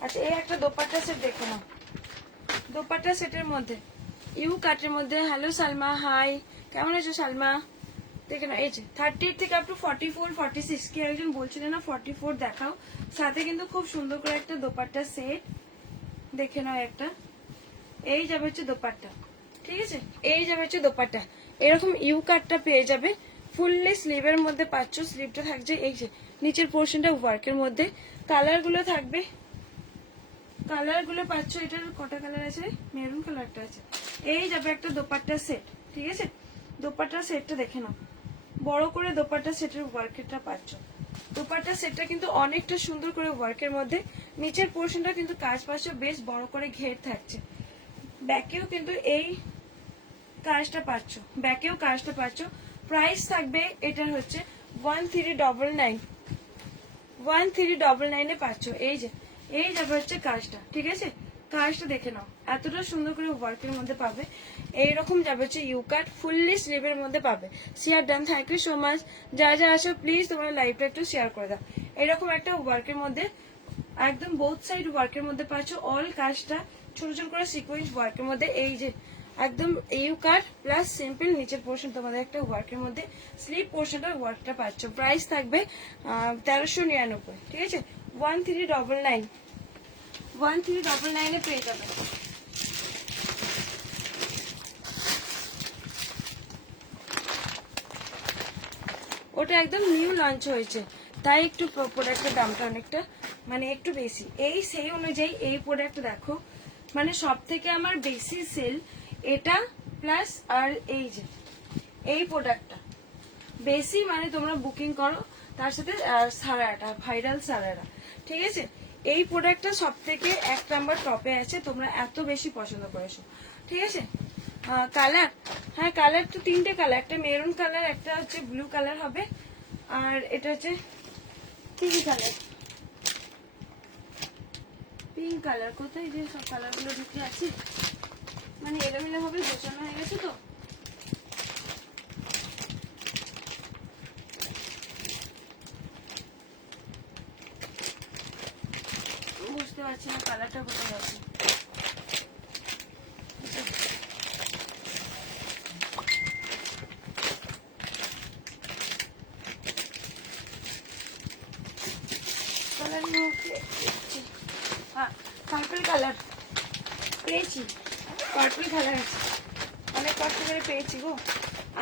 আচ্ছা এই একটা দোপাট্টা সেট দেখো না, দোপাট্টা সেটের মধ্যে ইউ কাটের মধ্যে। হ্যালো সালমা, হাই, কেমন আছো সালমা? দেখে না, এই যে 38 থেকে আপ টু 44 46, কি একজন বলছিলেন না 44 দেখাও, সাথে কিন্তু খুব সুন্দর করে একটা দোপাট্টা সেট দেখে নাও একটা। এই যাবে হচ্ছে দোপাট্টা, ঠিক আছে, এই যাবে হচ্ছে দোপাট্টা। এরকম ইউ কাটটা পেয়ে যাবে, ফুললি স্লিভের মধ্যে পাচ্ছ। স্লিভটা থাকছে এই যে নিচের পোর্শনটা ওয়ার্কের মধ্যে। কালারগুলো থাকবে, কালারগুলো পাচ্ছ। এটার কটা কালার আছে? মেরুন কালারটা আছে। এই যাবে একটা দোপাট্টা সেট, ঠিক আছে? দোপাট্টা সেটটা দেখে নাও, বড় করে দোপাট্টা সেটের ওয়ার্কেরটা পাচ্ছ। দোপাট্টা সেটটা কিন্তু অনেকটা সুন্দর করে ওয়ার্কের মধ্যে, নিচের পোর্শনটা কিন্তু কাজ পাচ্ছ, বেশ বড় করে ঘের থাকছে। ব্যাকেও কিন্তু এই কাজটা পাচ্ছ, ব্যাকেও কাজটা পাচ্ছ। প্রাইস থাকবে এটার হচ্ছে 1399, 1399 এ পাচ্ছ। এই যে এই যাবে হচ্ছে কাজটা, ঠিক আছে? কাজটা দেখে নাও, এতটা সুন্দর করে ওয়ার্কের মধ্যে পাবে। এইরকম যাবে হচ্ছে ইউ কাট, ফুললি স্লিভের মধ্যে পাবে। Share done, thank you so much. যা যা আসো প্লিজ তোমার লাইভটা একটু শেয়ার করে দাও। এরকম একটা ওয়ার্কের মধ্যে একদম বোথ সাইড ওয়ার্কের মধ্যে পাচ্ছ। অল কাজটা ছোট ছোট করে সিকোয়েন্স ওয়ার্কের মধ্যে। এই যে একদম ইউ কাট প্লাস সিম্পল নিচের পোর্শন তোমাদের একটা ওয়ার্কের মধ্যে, স্লিভ পোর্শনটা ওয়ার্কটা পাচ্ছ। প্রাইস থাকবে 1399, ঠিক আছে? 1399, 1399 এ পেয়ে যাবে। ওটা একদম নিউ লঞ্চ হয়েছে, তাই একটু প্রোডাক্টের দামটা অনেকটা মানে একটু বেশি। এই সেই অনুযায়ী এই প্রোডাক্ট দেখো, মানে সব থেকে আমার বেশি সেল এটা প্লাস আর এই যে এই প্রোডাক্টটা বেশি, মানে তোমরা বুকিং করো। তার সাথে সারাটা ভাইরাল সারারা, ঠিক আছে? এই প্রোডাক্টটা সব থেকে 1 নাম্বার টপে আছে, তোমরা এত বেশি পছন্দ করেছো, ঠিক আছে? কালার, হ্যাঁ কালার তো 3টে কালার, একটা মেরুন কালার, একটা হচ্ছে ব্লু কালার হবে, আর এটা হচ্ছে পিঙ্ক কালার। পিঙ্ক কালার কোথায় যে সব কালারগুলো ঢুকে আছে, মানে এলোমেলো ভাবে গোছানো হয়ে গেছে তো। বুঝতে পারছি না কালারটা কোথায় আছে। হ্যাঁ পার্পল কালার পেয়েছি, পার্পল কালার আছে, অনেক কষ্ট করে পেয়েছি গো।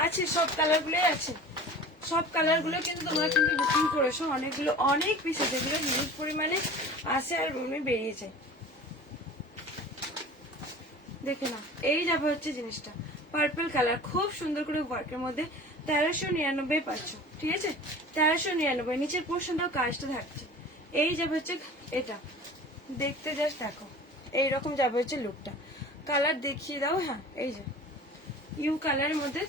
আছে সব কালারগুলোই আছে, সব কালারগুলো কিন্তু তোমরা কিন্তু বুকিং করেছো। অনেকগুলো অনেক পিস আছে, যেগুলো হিউজ পরিমাণে আসে আর রুমে বেরিয়েছে। দেখে না, এই যাবে হচ্ছে জিনিসটা পার্পল কালার, খুব সুন্দর করে ওয়ার্কের মধ্যে। 1399 পাচ্ছ, ঠিক আছে? 1399। নিচের পোর্শনটাও কাজটা থাকছে। এই যাবে হচ্ছে এটা, দেখতে জাস্ট দেখো এইরকম যাবে হচ্ছে লুকটা। কালার দেখিয়ে দাও। হ্যাঁ এই যে ইউ কালারের মধ্যে,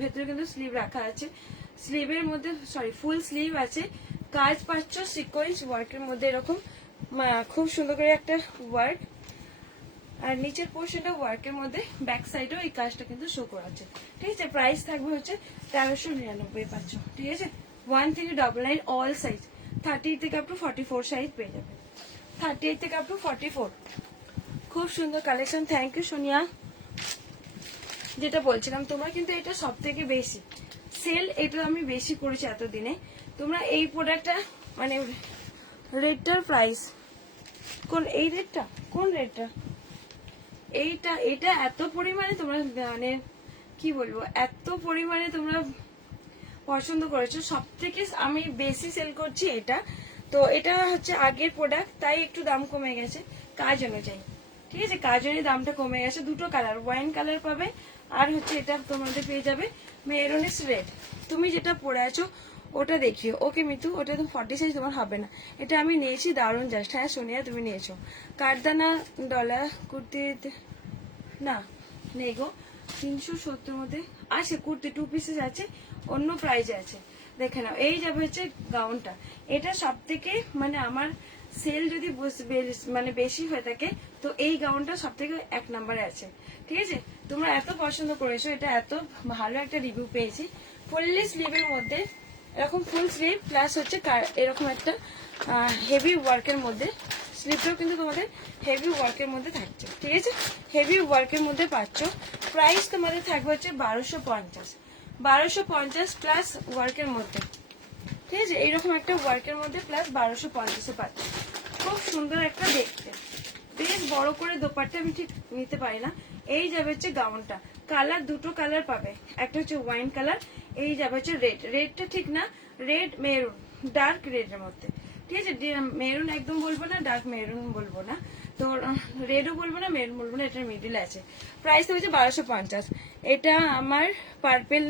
ভেতরে কিন্তু স্লিভ রাখা আছে, স্লিভের মধ্যে সরি ফুল স্লিভ আছে। কাজ পাচ্ছ সিকোয়েন্স ওয়ার্কের মধ্যে, এরকম খুব সুন্দর করে একটা ওয়ার্ক। আর নিচের পোর্শনটা ওয়ার্কের মধ্যে, ব্যাক সাইডেও এই কাজটা কিন্তু শো করাচ্ছে, ঠিক আছে? প্রাইস থাকবে হচ্ছে 1399 পাচ্ছ, ঠিক আছে? 1399 অল সাইজ, 38 থেকে আপ টু 44 সাইজ পেয়ে যাবে। 38 থেকে আপ টু 44, খুব সুন্দর কালেকশন। Thank you Sonia. যেটা বলছিলাম, তোমরা কিন্তু এটা সব থেকে বেশি সেল, এটা আমি বেশি করেছি এতদিনে। তোমরা এই প্রোডাক্টটা মানে রেটটার প্রাইস কোন, এই রেটটা কোন রেটটা, এইটা এটা এত পরিমাণে তোমরা মানে কি বলবো, এত পরিমাণে তোমরা পছন্দ করেছো। সব থেকে আমি বেশি সেল করছি এটা। তো এটা হচ্ছে আগের প্রোডাক্ট, তাই একটু দাম কমে গেছে কাজ অনুযায়ী, ঠিক আছে? কাজ অনুযায়ী দামটা কমে গেছে। দুটো কালার, ওয়াইন কালার পাবে, আর হচ্ছে এটা তোমাদের পেয়ে যাবে মেরুনিস রেড। তুমি যেটা পরে আছো ওটা দেখিও। ওকে মিতু, ওটা তো 40 সাইজ তোমার হবে না। এটা আমি নিয়েছি, দারুণ জাস্ট। হ্যাঁ সোনিয়া তুমি নিয়েছো। কারদানা ডলার কুর্তি না নেই গো, 370 মধ্যে আছে কুর্তি, 2 পিসেস আছে, অন্য প্রাইজে আছে। দেখে নাও, এই যাবে হচ্ছে গাউনটা। এটা সব থেকে মানে আমার সেল যদি মানে বেশি হয়ে থাকে, তো এই গাউনটা সব থেকে 1 নম্বরে আছে, ঠিক আছে? তোমরা এত পছন্দ করেছো, এটা এত ভালো একটা রিভিউ পেয়েছি। ফুললি স্লিভের মধ্যে এরকম ফুল স্লিভ প্লাস হচ্ছে এরকম একটা হেভি ওয়ার্কের মধ্যে, স্লিভটাও কিন্তু তোমাদের হেভি ওয়ার্কের মধ্যে থাকছে, ঠিক আছে? হেভি ওয়ার্কের মধ্যে পাচ্ছ। প্রাইস তোমাদের থাকবে হচ্ছে 1250, 1250 প্লাস ওয়ার্কের মধ্যে, ঠিক আছে? এইরকম একটা ওয়ার্কের মধ্যে প্লাস 1250-এ পাচ্ছ। খুব সুন্দর একটা দেখতে, বেশ বড় করে দোপাট্টা, আমি ঠিক নিতে পারি না। এই যাবে হচ্ছে গাউনটা, কালার দুটো কালার পাবে, একটা হচ্ছে ওয়াইন কালার, এই যাবে হচ্ছে রেড। রেডটা ঠিক না, রেড মেরুন, ডার্ক রেডের মধ্যে, ঠিক আছে। মেরুন একদম বলবো না, ডার্ক মেরুন বলবো না, তো রেডও বলবো না, মেরুন বলবো না, এটার মিডিলে আছে। প্রাইস হচ্ছে 1250। এটা আমার পার্পেল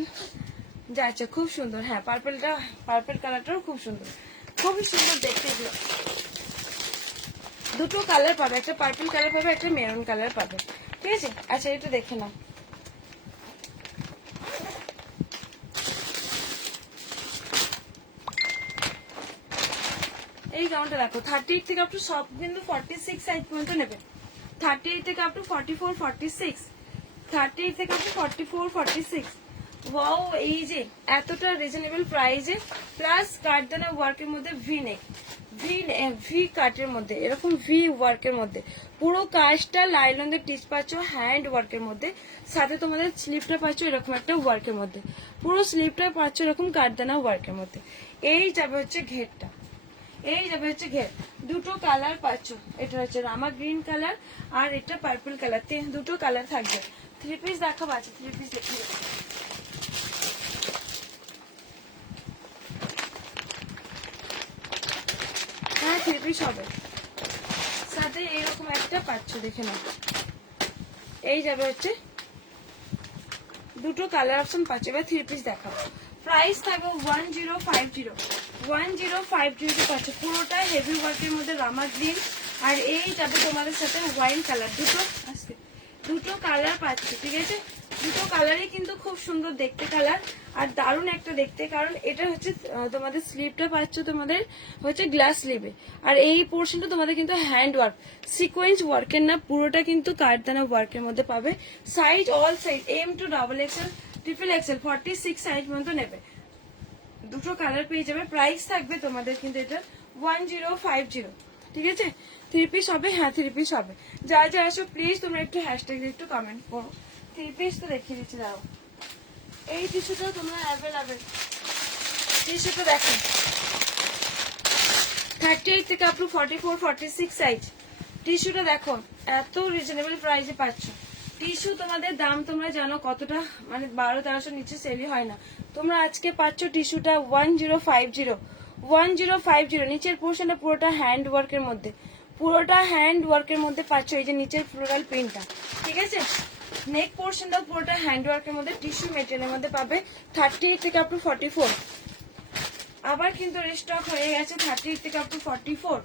যাচ্ছে, খুব সুন্দর। হ্যাঁ, পার্পেল কালারটাও খুব সুন্দর, খুবই সুন্দর দেখতে। দুটো কালার পাবে, একটা পার্পল কালার পাবে, একটা মেরুন কালার পাবে, ঠিক আছে। আচ্ছা, এটা দেখে নাও। এই গাউনটা দেখো, 38 থেকে আপ টু সব কিন্তু 46 সাইজ পর্যন্ত নেবে। 38 থেকে আপ টু 44, 46, 38 থেকে আপ টু 44, 46। ওয়াও, এই যে এতটা রিজনেবল প্রাইসে, প্লাস কাটদানা ওয়ার্কের মধ্যে ভি নেক, ভি কাটের মধ্যে, এরকম ভি ওয়ার্কের মধ্যে পুরো কাজটা লাইলন দিয়ে টিচ পাচ্ছ, হ্যান্ড ওয়ার্কের মধ্যে, সাথে তোমাদের স্লিপটা পাচ্ছ এরকম একটা ওয়ার্কের মধ্যে, পুরো স্লিপটা পাচ্ছ এরকম কাটদানা ওয়ার্কের মধ্যে। এই যাবে হচ্ছে ঘেরটা, এই যাবে হচ্ছে ঘের, দুটো কালার পাচ্ছ, এটা হচ্ছে রামা গ্রিন কালার আর এটা পার্পল কালার, দুটো কালার থাকবে। 3 পিস দেখাবো, আছে 3 পিস দেখিয়ে দেবো। হ্যাঁ, 3 পিস হবে, সাথে এইরকম একটা পাচ্ছ, দেখে নাও। এই যাবে হচ্ছে দুটো কালার অপশন পাচ্ছ। এবার 3 পিস দেখাবো। প্রাইস থাকবে 1050, 1050 পাচ্ছ, পুরোটা হেভি ওয়ার্কের মধ্যে রামা গ্রিন, আর এই যাবে তোমাদের সাথে ওয়াইন কালার, দুটো কালার পাচ্ছ, ঠিক আছে। দুটো কালারই কিন্তু খুব সুন্দর দেখতে কালার, আর দারুণ একটা দেখতে, কারণ এটা হচ্ছে তোমাদের স্লিভটা পাচ্ছ তোমাদের হচ্ছে গ্লাস স্লিভে, আর এই পোর্শনটা তোমাদের কিন্তু হ্যান্ড ওয়ার্ক, সিকোয়েন্স ওয়ার্কের না, পুরোটা কিন্তু কাঠদানা ওয়ার্কের মধ্যে পাবে। Size all size M to XXL, XXL 46 size পর্যন্ত নেবে, দুটো কালার পেয়ে যাবে। প্রাইস থাকবে তোমাদের কিন্তু এটা 1050, ঠিক আছে। 3 পিস হবে, হ্যাঁ 3 পিস হবে। যা যা আসো প্লিজ তোমরা একটু হ্যাশট্যাগ দিয়ে একটু কমেন্ট করো। 3 পিস তো দেখিয়ে দিচ্ছি, দাও। এই টিস্যুটা তোমরা অ্যাভেলেবেল, টিস্যুটা দেখো 38 থেকে আপ টু 44, 46 সাইজ। টিস্যুটা দেখো, এত রিজনেবল প্রাইসে পাচ্ছ। টিস্যু তোমাদের দাম তোমরা জানো কতটা, মানে 1200-1300 নিচে সেলই হয় না। তোমরা আজকে পাচ্ছ টিস্যুটা 1050, নিচের পোর্শনটা পুরোটা হ্যান্ড ওয়ার্কের মধ্যে, পুরোটা হ্যান্ড ওয়ার্কের মধ্যে পাচ্ছ। এই যে নিচের ফ্লোরাল প্রিন্টটা, ঠিক আছে। নেক পোর্শনটাও পুরোটা হ্যান্ড ওয়ার্কের মধ্যে, টিস্যু মেটেরিয়ালের মধ্যে পাবে। 38 থেকে আপ টু 44, আবার কিন্তু রিস্টক হয়ে গেছে। 38 থেকে আপ টু 44,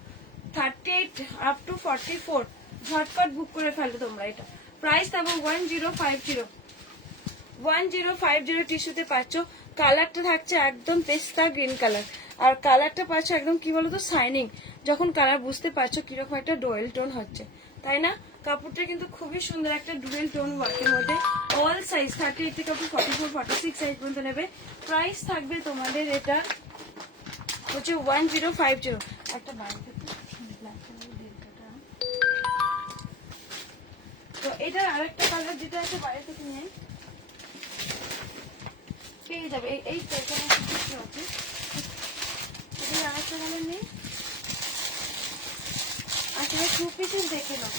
38 আপ টু 44, ঝটপট বুক করে ফেলো তোমরা এটা। প্রাইস থাকবে 1050 টিস্যুতে পাচ্ছ। কালারটা থাকছে একদম পেস্তা গ্রিন কালার, আর কালারটা পাচ্ছ একদম কি বলতো শাইনিং, যখন কালার বুঝতে পারছো কিরকম একটা ডুয়েল টোন হচ্ছে, তাই না। কাপড়টা কিন্তু খুবই সুন্দর একটা ডুয়েল টোন ওয়ার্কের মধ্যে, অল সাইজ 38 থেকে 44, 46 সাইজ পর্যন্ত নেবে। প্রাইস থাকবে তোমাদের এটা হচ্ছে 1050। একটা বাড়িতে তো এটার আরেকটা কালার যেটা আছে বাইরে থেকে নিয়ে পেয়ে যাবে, এই তো এখানে কিছু আছে, এটার আরেকটা কালার নেই। আসলে 2 পিসেস দেখে নাও,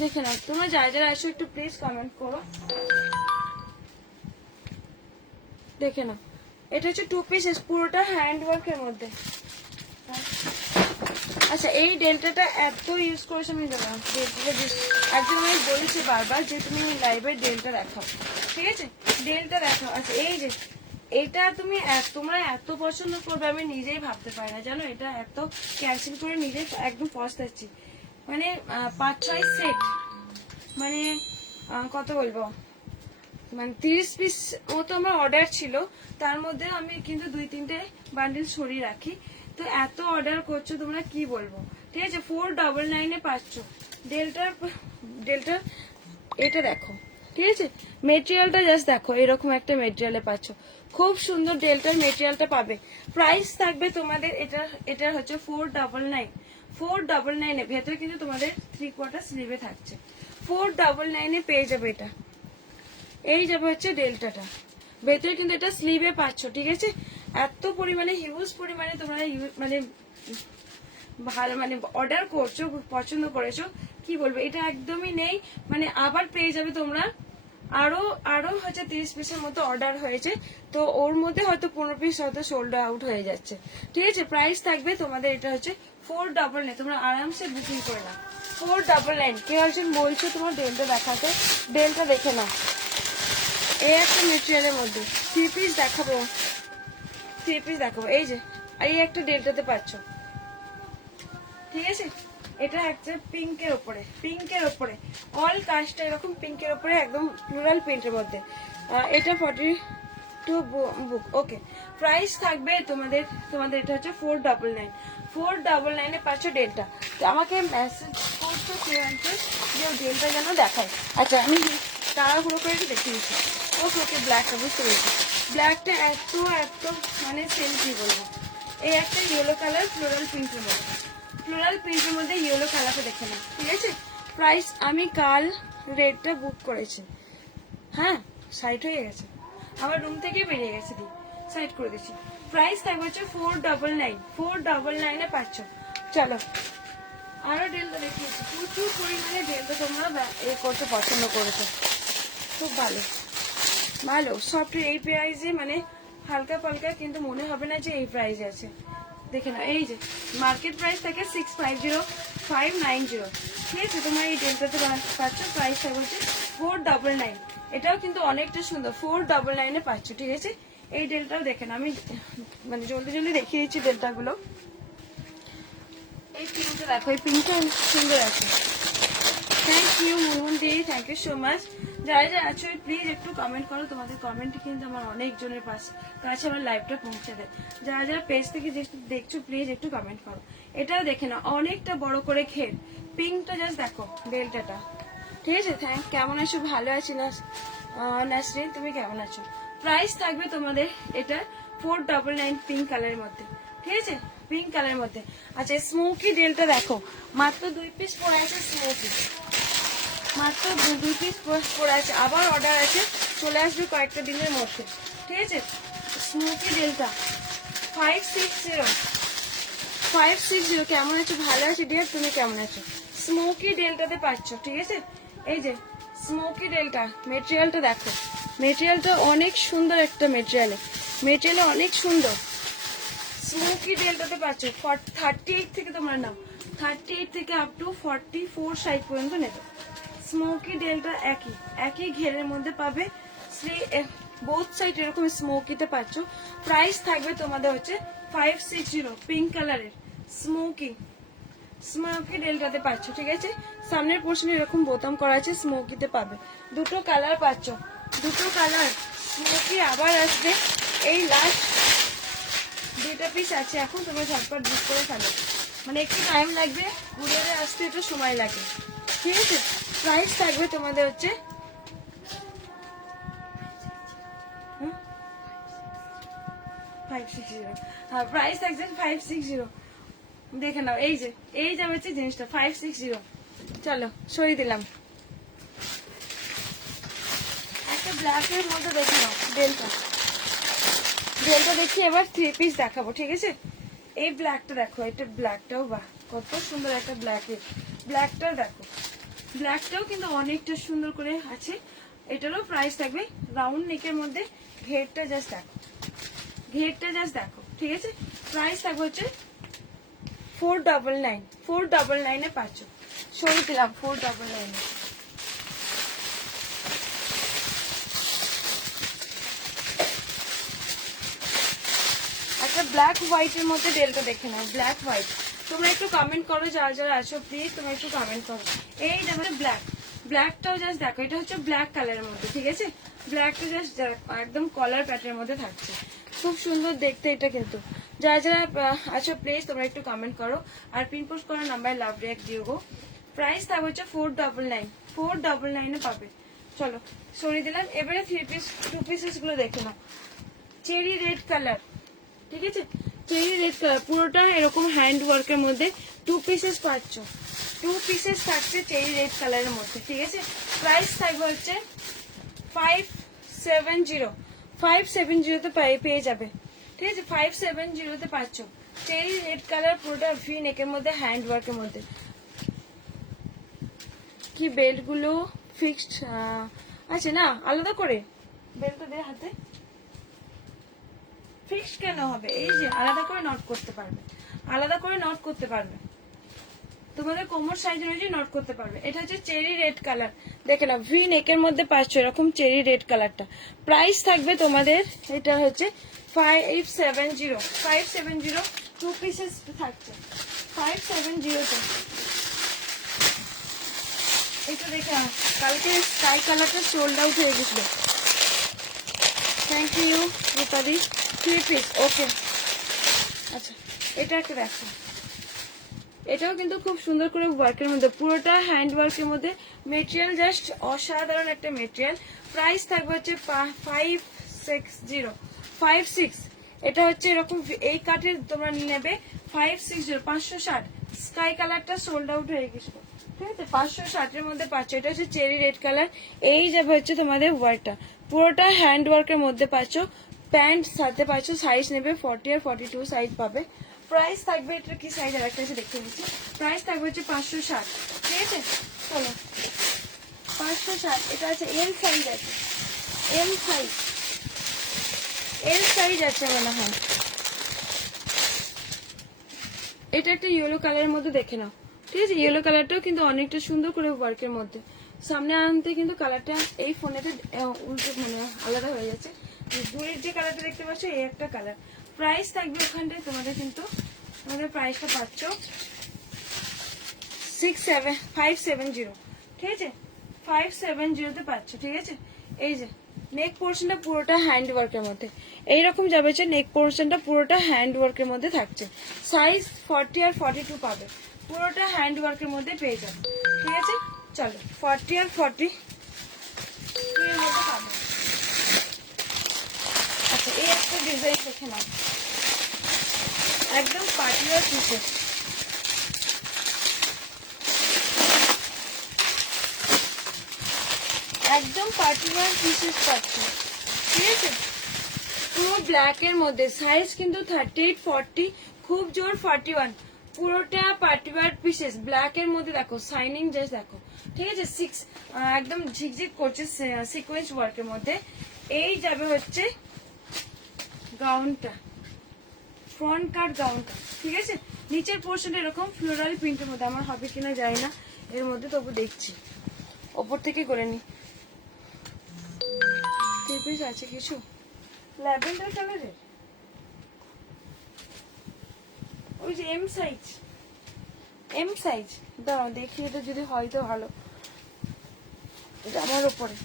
দেখে নাও তোমরা যারা যারা আসো একটু প্লিজ কমেন্ট করো, দেখে নাও। এটা হচ্ছে 2 পিসেস, পুরোটা হ্যান্ড ওয়ার্কের মধ্যে। আচ্ছা, এই ডেল্টাটা এত ইউজ করেছো আমি জানলাম, একজন আমি বলেছি বারবার যে তুমি লাইভে ডেল্টা দেখাও, ঠিক আছে, ডেল্টা দেখাও। আচ্ছা, এই যে এটা তুমি তোমরা এত পছন্দ করবে আমি নিজেই ভাবতে পারি না, জানো। এটা এত ক্যান্সেল করে নিজেই একদম পস্তাচ্ছি, মানে 5-6 সেট, মানে কত বলবো, মানে 30 পিস মতো আমার অর্ডার ছিল, তার মধ্যে আমি কিন্তু 2-3টে বান্ডিল সরিয়ে রাখি। তো এত অর্ডার করছো তোমরা, কি বলবো, ঠিক আছে। 499 পাচ্ছ ডেল্টার এটা দেখো, ঠিক আছে। মেটেরিয়ালটা জাস্ট দেখো, এরকম একটা মেটেরিয়ালে পাচ্ছ, খুব সুন্দর ডেল্টার মেটেরিয়ালটা পাবে। প্রাইস থাকবে তোমাদের এটা হচ্ছে 499 ভেতরে কিন্তু তোমাদের 3/4 স্লিভে থাকছে, 499 পেয়ে যাবে এটা। এই যাবে হচ্ছে ডেল্টাটা, ভেতরে কিন্তু এটা স্লিভে পাচ্ছ, ঠিক আছে। এত পরিমাণে হিউজ পরিমাণে তোমরা মানে ভালো মানে অর্ডার করছো, পছন্দ করেছো, কি বলবো, এটা একদমই নেই, মানে আবার পেয়ে যাবে তোমরা। আরো আরো হচ্ছে 30 পিসের মতো অর্ডার হয়েছে, তো ওর মধ্যে হয়তো 15 পিস হয়তো সোল্ড আউট হয়ে যাচ্ছে, ঠিক আছে। প্রাইস থাকবে তোমাদের এটা হচ্ছে 499, তোমরা আরামসে বুকিং করে নাও। 499। কে একজন বলছো তোমার ডেলটা দেখাতে, ডেলটা দেখে নাও। এই একটা মেটেরিয়ালের মধ্যে 3 পিস দেখাবো, 3 পিস দেখাবো। এই যে এই একটা ডেলটাতে পাচ্ছ, ঠিক আছে। এটা একটা পিঙ্কের উপরে, পিঙ্কের উপরে অল কাজটা এরকম পিঙ্কের উপরে একদম ফ্লোরাল প্রিন্টের মধ্যে। এটা 42 বুক, ওকে। প্রাইস থাকবে তোমাদের তোমাদের এটা হচ্ছে 499। 499 এ পাচ্ছ ডেলটা। তো আমাকে মেসেজ করছো কেউ একজন যে ডেলটা যেন দেখায়। আচ্ছা আমি তাড়াহুড়ো করে একটু দেখিয়ে দিচ্ছি। ওকে ওকে, ব্ল্যাকটা বুঝতে পেরেছি। ব্ল্যাকটা এত এত মানে সেম কি বলবো, এই একটা ইয়েলো কালার ফ্লোরাল প্রিন্টের মধ্যে, ফ্লোরাল প্রিন্টের মধ্যে ইয়েলো কালারটা দেখে নাও, ঠিক আছে। প্রাইস আমি কাল রেডটা বুক করেছি, হ্যাঁ সাইড হয়ে গেছে, আমার রুম থেকে বেরিয়ে গেছে, দি সাইড করে দিচ্ছি। প্রাইস থাকবে হচ্ছে 499। 499 এ পাচ্ছ। চলো আরো ডেলটা দেখিয়েছি, প্রচুর পরিমাণে ডেলটা তোমরা এ করতে পছন্দ করেছো, খুব ভালো ভালো সফট। এই প্রাইসে মানে হালকা পালকা, কিন্তু মনে হবে না যে এই প্রাইসে আছে। দেখে না, এই যে মার্কেট প্রাইস থাকে 650590, ঠিক আছে। তোমার এই ডেলটাতে পাচ্ছ, প্রাইস থাকবে হচ্ছে 499। এটাও কিন্তু অনেকটা সুন্দর, 499 এ পাচ্ছ, ঠিক আছে। এই ডেলটাও দেখেন, আমি মানে জলদি জলদি দেখিয়ে দিচ্ছি ডেলটাগুলো। এই পিঙ্কটা দেখো, এই পিঙ্কটা সুন্দর আছে। থ্যাংক ইউ মুনমুন দি, থ্যাংক ইউ সো মাচ। যারা যারা আছো প্লিজ একটু কমেন্ট করো, তোমাদের কমেন্ট কিন্তু আমার অনেকজনের কাছে আমার লাইভটা পৌঁছে দেয়। যারা যারা পেজ থেকে দেখছো প্লিজ একটু কমেন্ট করো। এটাও দেখে না, অনেকটা বড় করে ঘের, পিঙ্কটা জাস্ট দেখো, বেলটাটা, ঠিক আছে। থ্যাংক, কেমন আছো? ভালো আছি না নাসরিন, তুমি কেমন আছো? প্রাইস থাকবে তোমাদের এটা 499 পিঙ্ক কালারের মধ্যে, ঠিক আছে, পিঙ্ক কালারের মধ্যে। আচ্ছা স্মোকি ডেলটা দেখো, মাত্র 2 পিস পড়ে আছে স্মোকি, মাত্র 2 পিস পড়ে আছে, আবার অর্ডার আছে, চলে আসবে কয়েকটা দিনের মধ্যে, ঠিক আছে। স্মোকি ডেলটা 560 কেমন আছো? ভালো আছি ডিয়ার, তুমি কেমন আছো? স্মোকি ডেলটাতে পাচ্ছ, ঠিক আছে। এই যে স্মোকি ডেলটা, মেটেরিয়ালটা দেখো, মেটেরিয়ালটা অনেক সুন্দর একটা মেটেরিয়াল অনেক সুন্দর। স্মোকি ডেলটাতে পাচ্ছ 38 থেকে তোমরা নাও, 38 থেকে আপ টু 44 সাইজ পর্যন্ত নেবে। স্মোকি ডেলটা একই ঘেরের মধ্যে পাবে, বোথ সাইড এরকম স্মোকিতে পাচ্ছ। প্রাইস থাকবে তোমাদের হচ্ছে 560, পিঙ্ক কালারের স্মোকি ডেলটাতে পাচ্ছ, ঠিক আছে। সামনের পোর্শনে এরকম বোতাম করা আছে, স্মোকিতে পাবে, দুটো কালার পাচ্ছ, দুটো কালার স্মোকি আবার আসবে। এই লাস্ট 2টা পিস আছে এখন, তোমরা ঝটপট বুক করে ফেলো, মানে একটু টাইম লাগবে, কুরিয়ারে আসতে একটু সময় লাগে, ঠিক আছে। প্রাইস থাকবে তোমাদের হচ্ছে 560, হ্যাঁ প্রাইস থাকছে 560, দেখে নাও। এই যে হচ্ছে জিনিসটা 560। চলো সরিয়ে দিলাম। একটা ব্ল্যাকের মধ্যে দেখে নাও, ডেলটা দেখি, এবার 3 পিস দেখাবো, ঠিক আছে। এই ব্ল্যাকটা দেখো, এটা ব্ল্যাকটাও বাহ কত সুন্দর একটা ব্ল্যাকটা দেখো, ব্ল্যাকটাও কিন্তু অনেকটা সুন্দর করে আছে। এটারও প্রাইস থাকবে রাউন্ড নেকের মধ্যে, ঘেরটা জাস্ট দেখো, ঠিক আছে। প্রাইস থাকবে হচ্ছে 499 এ পাচ্ছ, সরিয়ে দিলাম 499 এ। একটা ব্ল্যাক হোয়াইটের মধ্যে ডেলটা দেখে নাও, ব্ল্যাক হোয়াইট। তোমরা একটু কমেন্ট করো, যারা যারা আছো প্লিজ তোমরা একটু কমেন্ট করো। এই দেখো ব্ল্যাকটাও জাস্ট দেখো, এটা হচ্ছে ব্ল্যাক কালারের মধ্যে, ঠিক আছে। ব্ল্যাকটা জাস্ট একদম কলার প্যাটার্নের মধ্যে থাকছে, খুব সুন্দর দেখতে এটা কিন্তু। যারা যারা আছো প্লিজ তোমরা একটু কমেন্ট করো, আর পিন পোস্ট করার নাম্বার লাভ রিয়াক্ট দিও গো। প্রাইস থাকবে হচ্ছে 499 এ পাবে। চলো সরিয়ে দিলাম। এবারে 2 পিসেস গুলো দেখে নাও, চেরি রেড কালার, ঠিক আছে, চেরি রেড কালার পুরোটা এরকম হ্যান্ড ওয়ার্কের মধ্যে 2 পিসেস পাচ্ছ, 2 পিসেস থাকছে চেরি রেড কালারের মধ্যে, ঠিক আছে। প্রাইস থাকবে হচ্ছে 570 তে পেয়ে যাবে, ঠিক আছে। 570 তে পাচ্ছ, চেরি রেড কালার, পুরোটা ভি নেকের মধ্যে, হ্যান্ড ওয়ার্কের মধ্যে। কি বেল্ট গুলো ফিক্সড আছে না, আলাদা করে বেল্টটা দে হাতে। ফিক্সড কেন হবে? এই যে আলাদা করে নট করতে পারবে, আলাদা করে নট করতে পারবে, তোমাদের কোমর সাইজ অনুযায়ী নট করতে পারবে। এটা হচ্ছে চেরি রেড কালার, দেখে না ভি নেকের মধ্যে পাচ্ছ এরকম চেরি রেড কালারটা। প্রাইস থাকবে তোমাদের, এটা হচ্ছে 570, 570, 2 পিসেস থাকছে 570 তে। এটা দেখে কালকে স্কাই কালারটা সোল্ড আউট হয়ে গেছিল। থ্যাংক ইউ রূপাদি, 3 পিস ওকে। আচ্ছা এটা একটা দেখো, এটাও কিন্তু খুব সুন্দর করে ওয়ার্কের মধ্যে, পুরোটা হ্যান্ড ওয়ার্কের মধ্যে, মেটেরিয়াল জাস্ট অসাধারণ একটা মেটেরিয়াল। প্রাইস থাকবে হচ্ছে 560, 56। এটা হচ্ছে এরকম এই কাঠের তোমরা নেবে 560, 560। স্কাই কালারটা সোল্ড আউট হয়ে গেছিল, ঠিক আছে, 560-এর মধ্যে পাচ্ছ। এটা হচ্ছে চেরি রেড কালার। এই যাবে হচ্ছে তোমাদের ওয়ার্কটা, পুরোটা হ্যান্ড ওয়ার্কের মধ্যে পাচ্ছ। প্যান্ট সাথে পাচ্ছ, সাইজ নেবে 40 আর 42 সাইজ পাবে। প্রাইস থাকবে, এটা কি সাইজ আর একটা আছে দেখতে নিচ্ছি। প্রাইস থাকবে হচ্ছে 560, ঠিক আছে। চলো 560, এটা আছে এল সাইজ, আছে এল সাইজ, এল সাইজ আছে মনে হয়। এটা একটা ইয়েলো কালারের মধ্যে দেখে নাও, ঠিক আছে। ইয়েলো কালারটাও কিন্তু অনেকটা সুন্দর করে ওয়ার্কের মধ্যে। সামনে আনতে কিন্তু কালারটা এই ফোনেতে উল্টো মানে আলাদা হয়ে যাচ্ছে। দূরের যে কালারটা দেখতে পাচ্ছ এই একটা কালার। প্রাইস থাকবে ওখানটায় তোমাদের, কিন্তু তোমাদের প্রাইসটা পাচ্ছ 570, ঠিক আছে, 570-তে পাচ্ছ, ঠিক আছে। এই যে নেক পোর্শনটা পুরোটা হ্যান্ড ওয়ার্কের মধ্যে এইরকম যাবে, যে নেক পোর্শনটা পুরোটা হ্যান্ড ওয়ার্কের মধ্যে থাকছে। সাইজ 40 আর 42 পাবে, পুরোটা হ্যান্ড ওয়ার্কের মধ্যে পেয়ে যাবে, ঠিক আছে। চলো 40 আর 40 এর মধ্যে পাবে। আচ্ছা এই একটা ডিজাইন দেখে নাও, একদম পার্টিওয়ার পিসেস, একদম পার্টিওয়ার পিসেস পাচ্ছ, ঠিক আছে। পুরো ব্ল্যাক এর মধ্যে, সাইজ কিন্তু 38, 40, খুব জোর 41, পুরোটা পার্টিওয়ার পিসেস ব্ল্যাক এর মধ্যে। দেখো সাইনিং জাস্ট দেখো, ঠিক আছে। একদম ঝিকঝিক করছে সিকোয়েন্স ওয়ার্কের মধ্যে। এই যাবে হচ্ছে গাউনটা, ফ্রন্ট কাট গাউনটা, ঠিক আছে। নিচের পোর্শনটা এরকম ফ্লোরাল প্রিন্টের মধ্যে, আমার হবে কিনা জানি না এর মধ্যে, তবু দেখছি ওপর থেকে করে নি। 3 পিস আছে কিছু ল্যাভেন্ডার কালারের, ওই যে এম সাইজ, এম সাইজ দাঁড়াও দেখি, এটা যদি হয় তো ভালো জামার উপরে।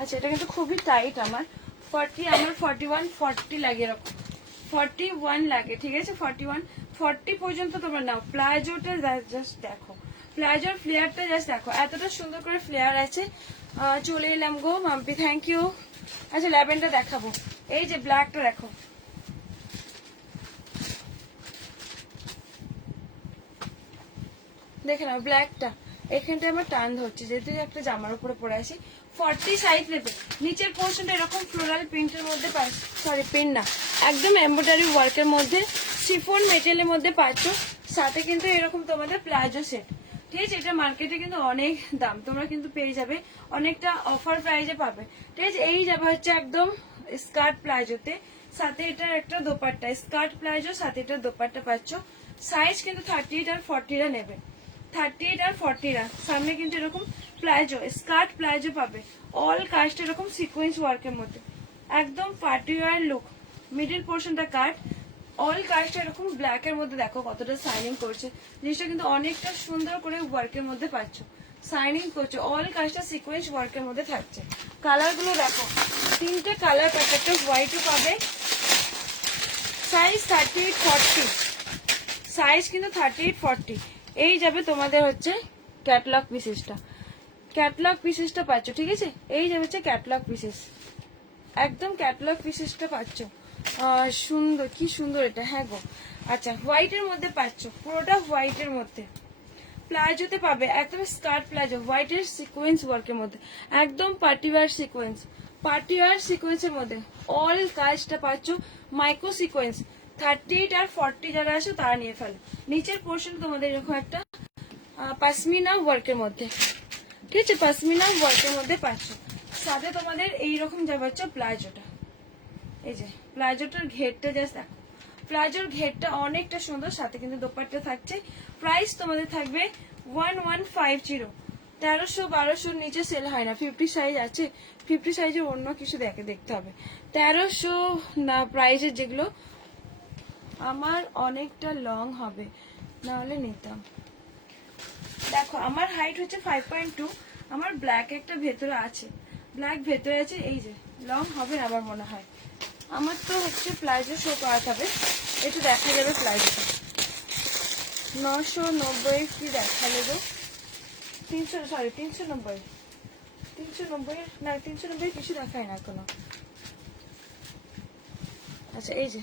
আচ্ছা এটা কিন্তু খুবই টাইট, আমার 40, আমার 41, 40 লাগে এরকম, 41 লাগে, ঠিক আছে। 41, 40 পর্যন্ত তোমরা নাও। প্লাজোটা জাস্ট দেখো, প্লাজোর ফ্লেয়ারটা জাস্ট দেখো, এতটা সুন্দর করে ফ্লেয়ার আছে। চলে এলাম গো মাম্পি, থ্যাংক ইউ। আচ্ছা ল্যাভেন্ডার দেখাবো, এই যে ব্ল্যাকটা দেখো, দেখে নাও ব্ল্যাকটা, এখানটা আমার টান ধরছে যেহেতু একটা জামার উপরে পরে আসি। 40 সাইজ নেবে। নিচের পোর্শনটা এরকম ফ্লোরাল প্রিন্টের মধ্যে সরি প্রিন্ট না, একদম এমব্রয়ডারি ওয়ার্কের মধ্যে, শিফন মেটেরিয়ালের মধ্যে পাচ্ছ। সাথে কিন্তু এরকম তোমাদের প্লাজো সেট, ঠিক আছে। এটা মার্কেটে কিন্তু অনেক দাম, তোমরা কিন্তু পেয়ে যাবে অনেকটা অফার প্রাইজে পাবে, ঠিক আছে। এই যাবে হচ্ছে একদম স্কার্ট প্লাজোতে, সাথে এটার একটা দোপাট্টা, স্কার্ট প্লাজো সাথে এটার দোপাট্টা পাচ্ছ। সাইজ কিন্তু 38 আর 40 নেবে, 38 আর 40। সামনে কিন্তু এরকম প্লাজো, স্কার্ট প্লাজো পাবে, অল কাস্ট এরকম সিকোয়েন্স ওয়ার্কের মধ্যে, একদম পার্টি ওয়্যার লুক। মিডল পোর্শনটা কাট, অল কাস্ট এরকম ব্ল্যাক এর মধ্যে, দেখো কতটা সাইনিং করছে জিনিসটা, কিন্তু অনেকটা সুন্দর করে ওয়ার্কের মধ্যে পাচ্ছ, সাইনিং করছে, অল কাস্টটা সিকোয়েন্স ওয়ার্কের মধ্যে থাকছে। কালার গুলো দেখো, 3টে কালার পাচ্ছে, একটা হোয়াইটও পাবে, সাইজ 38, 40, সাইজ কিন্তু 38, 40। এই যাবে তোমাদের হচ্ছে ক্যাটলগ পিসেসটা, ক্যাটলগ পিসেসটা পাচ্ছ, ঠিক আছে। এই যাবে হচ্ছে ক্যাটলগ পিসেস, একদম ক্যাটলগ পিসেসটা পাচ্ছ। সুন্দর, কি সুন্দর এটা, হ্যাঁ গো। আচ্ছা হোয়াইটের মধ্যে পাচ্ছ, পুরোটা হোয়াইটের মধ্যে, প্লাজোতে পাবে একদম স্কার্ট প্লাজো হোয়াইটের সিকোয়েন্স ওয়ার্কের মধ্যে, একদম পার্টিওয়ার সিকোয়েন্স, পার্টিওয়ার সিকোয়েন্সের মধ্যে অল কাজটা পাচ্ছ মাইক্রো সিকোয়েন্স। 38 আর 40 যারা আছে তারা নিয়ে ফেলো। নিচের পোর্শন তোমাদের এরকম একটা পাশমিনা ওয়ার্কের মধ্যে, ঠিক আছে, পাশমিনা ওয়ার্কের মধ্যে পাচ্ছ। সাথে তোমাদের এইরকম যা পাচ্ছ প্লাজোটা, এই যে প্লাজোটার ঘেরটা জাস্ট দেখো, প্লাজোর ঘেরটা অনেকটা সুন্দর, সাথে কিন্তু দোপাট্টা থাকছে। প্রাইস তোমাদের থাকবে 1150। 1300-1200 নিচে সেল হয় না। 50 সাইজ আছে, 50 সাইজের অন্য কিছু দেখতে হবে। 1300 না প্রাইজের যেগুলো আমার অনেকটা লং হবে, নাহলে নিতাম। দেখো আমার হাইট হচ্ছে 5.2, আমার ব্ল্যাক একটা ভেতরে আছে, ব্ল্যাক ভেতরে আছে, এই যে লং হবে আমার মনে হয়। আমার তো হচ্ছে প্লাজো শো করা হবে, একটু দেখা যাবে প্লাজোটা 990 কি দেখালে গো, 390 না 390 কিছু দেখায় না এখনো। আচ্ছা এই যে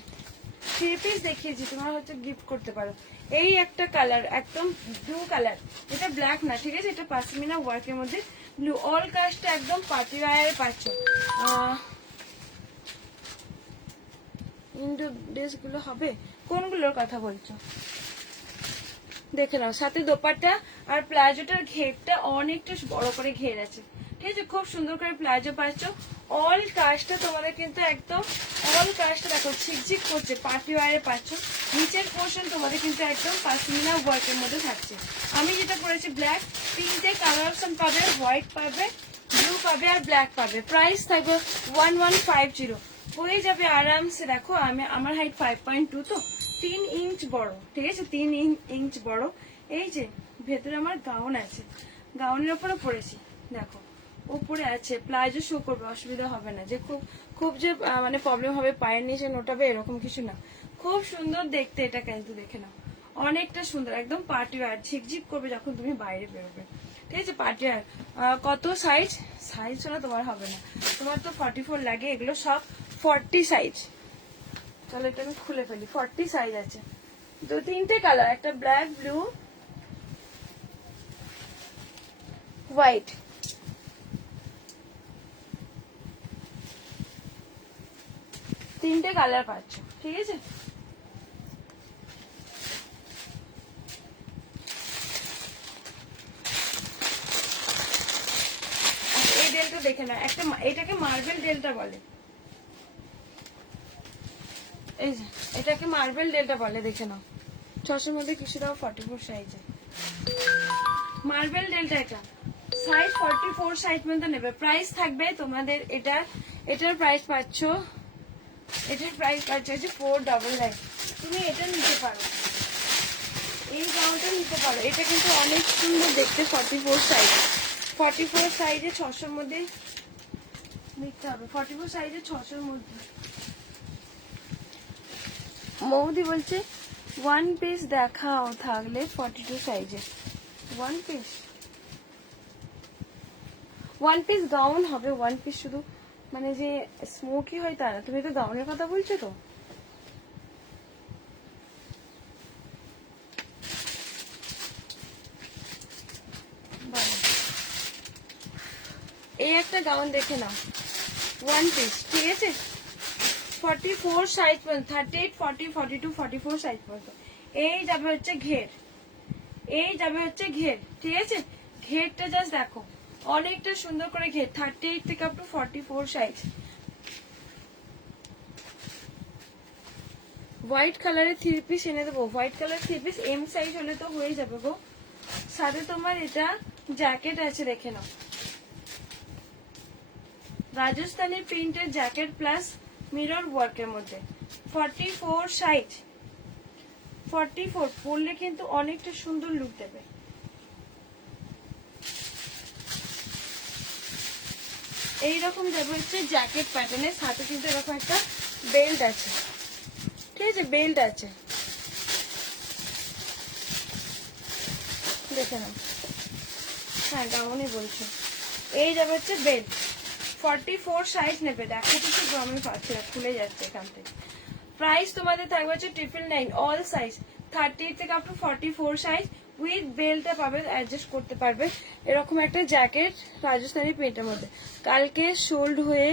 3 পিস দেখিয়েছি, তোমার হচ্ছে গিফট করতে পারো। এই একটা কালার একদম ব্লু কালার, এটা ব্ল্যাক না, ঠিক আছে, এটা পাশমিনা ওয়ার্কের মধ্যে ব্লু, অল কাজটা একদম পার্টি ওয়্যারে পাচ্ছ। ইন্ডো ড্রেস গুলো হবে, কোনগুলোর কথা বলছো দেখে নাও। সাথে দোপাট্টা আর প্লাজোটার ঘেরটা অনেকটা বড় করে ঘের আছে, ঠিক আছে, খুব সুন্দর করে প্লাজো পাচ্ছ। অল কাজটা তোমাদের কিন্তু একদম অল কাজটা দেখো ঝিকঝিক করছে, পার্টি ওয়্যারে পাচ্ছ। নিচের পোর্শন তোমাদের কিন্তু একদম পাশমিনা ওয়ার্কের মধ্যে থাকছে। আমি যেটা পরেছি ব্ল্যাক, 3টে কালার অপশন পাবে, হোয়াইট পাবে, ব্লু পাবে আর ব্ল্যাক পাবে। প্রাইস থাকবে 1150, হয়ে যাবে আরামসে। দেখো আমার হাইট 5.2, তো 3 ইঞ্চ বড়, ঠিক আছে, 3 ইঞ্চ বড়। এই যে ভেতরে আমার গাউন আছে, গাউনের উপরে পরেছি, দেখো উপরে আছে, প্লাজো শো করবে, অসুবিধা হবে না যে খুব যে মানে প্রবলেম হবে পায়ের নিচে নোটাবে এরকম কিছু না। খুব সুন্দর দেখতে এটা, কিন্তু দেখে নাও অনেকটা সুন্দর, একদম পার্টি ওয়্যার, ঝিকঝিক করবে যখন তুমি বাইরে বেরোবে, ঠিক আছে, পার্টি ওয়্যার। কত সাইজ হলে তোমার হবে না, তোমার তো 44 লাগে, এগুলো সব 40 সাইজ। তাহলে এটা আমি খুলে ফেলি, 40 সাইজ আছে, 2-3টে কালার, একটা ব্ল্যাক, ব্লু, হোয়াইট, তিনটে কালার পাচ্ছ, ঠিক আছে। এই ডেলটা দেখে না, একটা এটাকে মার্বেল ডেলটা বলে, এই যে এটাকে মার্বেল ডেলটা বলে, দেখে নাও 600 মধ্যে কিছু দাও, 44 সাইজে মার্বেল ডেলটা, এটা সাইজ 44 সাইজ পর্যন্ত নেবে। প্রাইস থাকবে তোমাদের এটার প্রাইস পাচ্ছ, এটার প্রাইস পাচ্ছ হচ্ছে 499। তুমি এটা নিতে পারো, এই গাউনটা নিতে পারো, এটা কিন্তু অনেক সুন্দর দেখতে। 44 সাইজ, 44 সাইজে 600 মধ্যে দেখতে হবে, 44 সাইজে 600 মধ্যে। মৌদি বলছে 1 পিস দেখাও থাকলে 42 সাইজে, 1 পিস গাউন হবে, 1 পিস শুধু মানে যে স্মোকি হয় তা না। তুমি তো গাউনের কথা বলছো তো, এই একটা গাউন দেখে নাও, 1 পিস, ঠিক আছে, 44 সাইজ পর্যন্ত, 38, 40, 42, 44 সাইজ পর্যন্ত। এই যাবে হচ্ছে ঘের, এই যাবে হচ্ছে ঘের, ঠিক আছে, ঘেরটা জাস্ট দেখো অনেকটা সুন্দর করে ঘের, 38 থেকে আপ টু 44 সাইজ। হোয়াইট কালারের 3 পিস এনে দেবো, white colour 3 piece M size হলে তো হয়ে যাবে গো। সাথে তোমার এটা জ্যাকেট আছে, দেখে নাও, রাজস্থানী প্রিন্টের জ্যাকেট প্লাস মিরর ওয়ার্কের মধ্যে, 44 সাইজ, 44 পরলে কিন্তু অনেকটা সুন্দর লুক দেবে। এইরকম যাবে হচ্ছে জ্যাকেট প্যাটার্নের, সাথে কিন্তু এরকম একটা বেল্ট আছে, ঠিক আছে, বেল্ট আছে, দেখে নাও, হ্যাঁ গাউনই বলছো। এই যাবে হচ্ছে বেল্ট, 44 সাইজ নেবে, দেখো কিছু আমি পাচ্ছি না, খুলে যাচ্ছে এখান থেকে। প্রাইস তোমাদের থাকবে হচ্ছে 999, অল সাইজ 30 থেকে আপ টু 44 সাইজ, উইথ বেলটা পাবে, অ্যাডজাস্ট করতে পারবে। এরকম একটা জ্যাকেট রাজস্থানি প্রিন্টের মধ্যে। কালকে সোল্ড হয়ে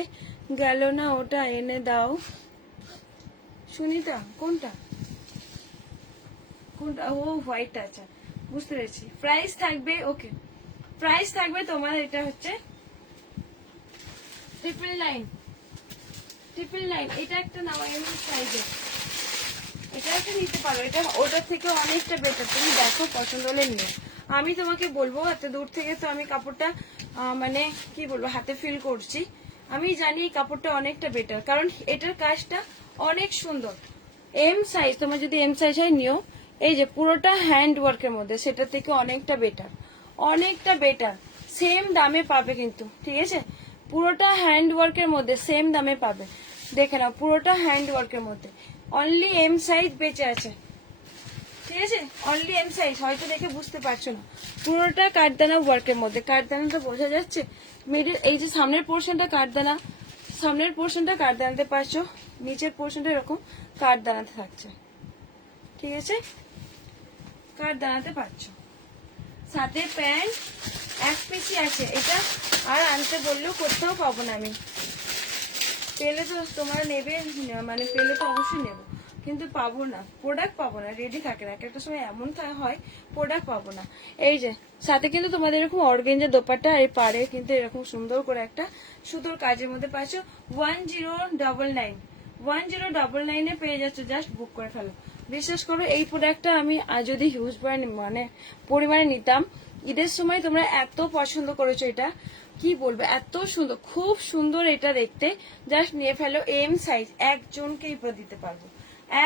গেল না, ওটা এনে দাও। সুনিতা কোনটা কোনটা? ও হোয়াইট, আচ্ছা বুঝতে পেরেছি। প্রাইস থাকবে, ওকে প্রাইস থাকবে তোমার, এটা হচ্ছে 999। এটা একটা নাও এম সাইজের, এটা একটা নিতে পারো, এটা ওটার থেকে অনেকটা বেটার। তুমি দেখো, পছন্দ হলে নিও। আমি তোমাকে বলবো, এত দূর থেকে তো আমি কাপড়টা মানে কি বলবো, হাতে ফিল করছি। আমি জানি এই কাপড়টা অনেকটা বেটার, কারণ এটার কাজটা অনেক সুন্দর। এম সাইজ, তোমার যদি এম সাইজ হয় নিও। এই যে পুরোটা হ্যান্ড ওয়ার্কের মধ্যে, সেটা থেকে অনেকটা বেটার, অনেকটা বেটার। সেম দামে পাবে কিন্তু, ঠিক আছে? পুরোটা হ্যান্ড ওয়ার্কের মধ্যে সেম দামে পাবে। দেখে নাও, পুরোটা হ্যান্ড ওয়ার্কের মধ্যে অনলি এম সাইজ বেঁচে আছে, ঠিক আছে? অনলি এম সাইজ, হয়তো দেখে বুঝতে পারছো না। পুরোটা কাঠদানা ওয়ার্কের মধ্যে, কাঠদানাটা বোঝা যাচ্ছে। মিডিল এই যে সামনের পোর্শনটা কাঠদানা, সামনের পোর্শনটা কাঠদানাতে পাচ্ছ, নিচের পোর্শনটা এরকম কাঠদানাতে থাকছে, ঠিক আছে? কাঠদানাতে পাচ্ছ। সাথে প্যান্ট এক পিসই আছে, এটা আর আনতে বললেও কোথাও পাবো না আমি। পেলে তো তোমরা নেবে, মানে পেলে তো অবশ্যই নেবো, কিন্তু পাবো না, প্রোডাক্ট পাবো না, রেডি থাকে না। একটা সময় এমন হয় প্রোডাক্ট পাবো না। এই যে সাথে কিন্তু তোমাদের এরকম অর্গেঞ্জা দোপাট্টা, আর পারে কিন্তু এরকম সুন্দর করে একটা সুতোর কাজের মধ্যে পাচ্ছ। 1099 পেয়ে যাচ্ছ, জাস্ট বুক করে ফেলো। বিশ্বাস করো, এই প্রোডাক্টটা আমি যদি হিউজ মানে পরিমাণে নিতাম, ঈদের সময় তোমরা এত পছন্দ করেছো, এটা কি বলবো, এত সুন্দর, খুব সুন্দর এটা দেখতে। জাস্ট নিয়ে ফেলো, এম সাইজ, একজনকেই দিতে পারবো,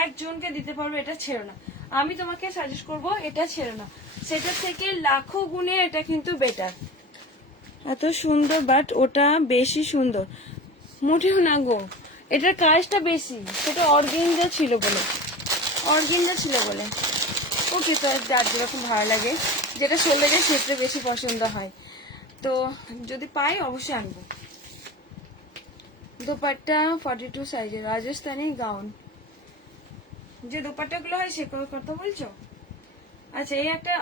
একজনকে দিতে পারবো, এটা ছেড়ো না। আমি তোমাকে সাজেস্ট করবো, এটা ছেড়ো না। সেটা থেকে লাখো গুণে এটা কিন্তু বেটার। এত সুন্দর, বাট ওটা বেশি সুন্দর মোটেও না গো, এটার কাজটা বেশি, সেটা অর্গেঞ্জা ছিল বলে, অর্গেঞ্জা ছিল বলে। ওকে, তো যার যেরকম ভালো লাগে, যেটা চলে যায় সেটা বেশি পছন্দ হয়, তো যদি পাই অবশ্যই আনবো। দোপাট্টা 42 সাইজের রাজস্থানি গাউন, যে দোপাট্টাগুলো হয় সেগুলো কথা বলছো? আচ্ছা, এই একটা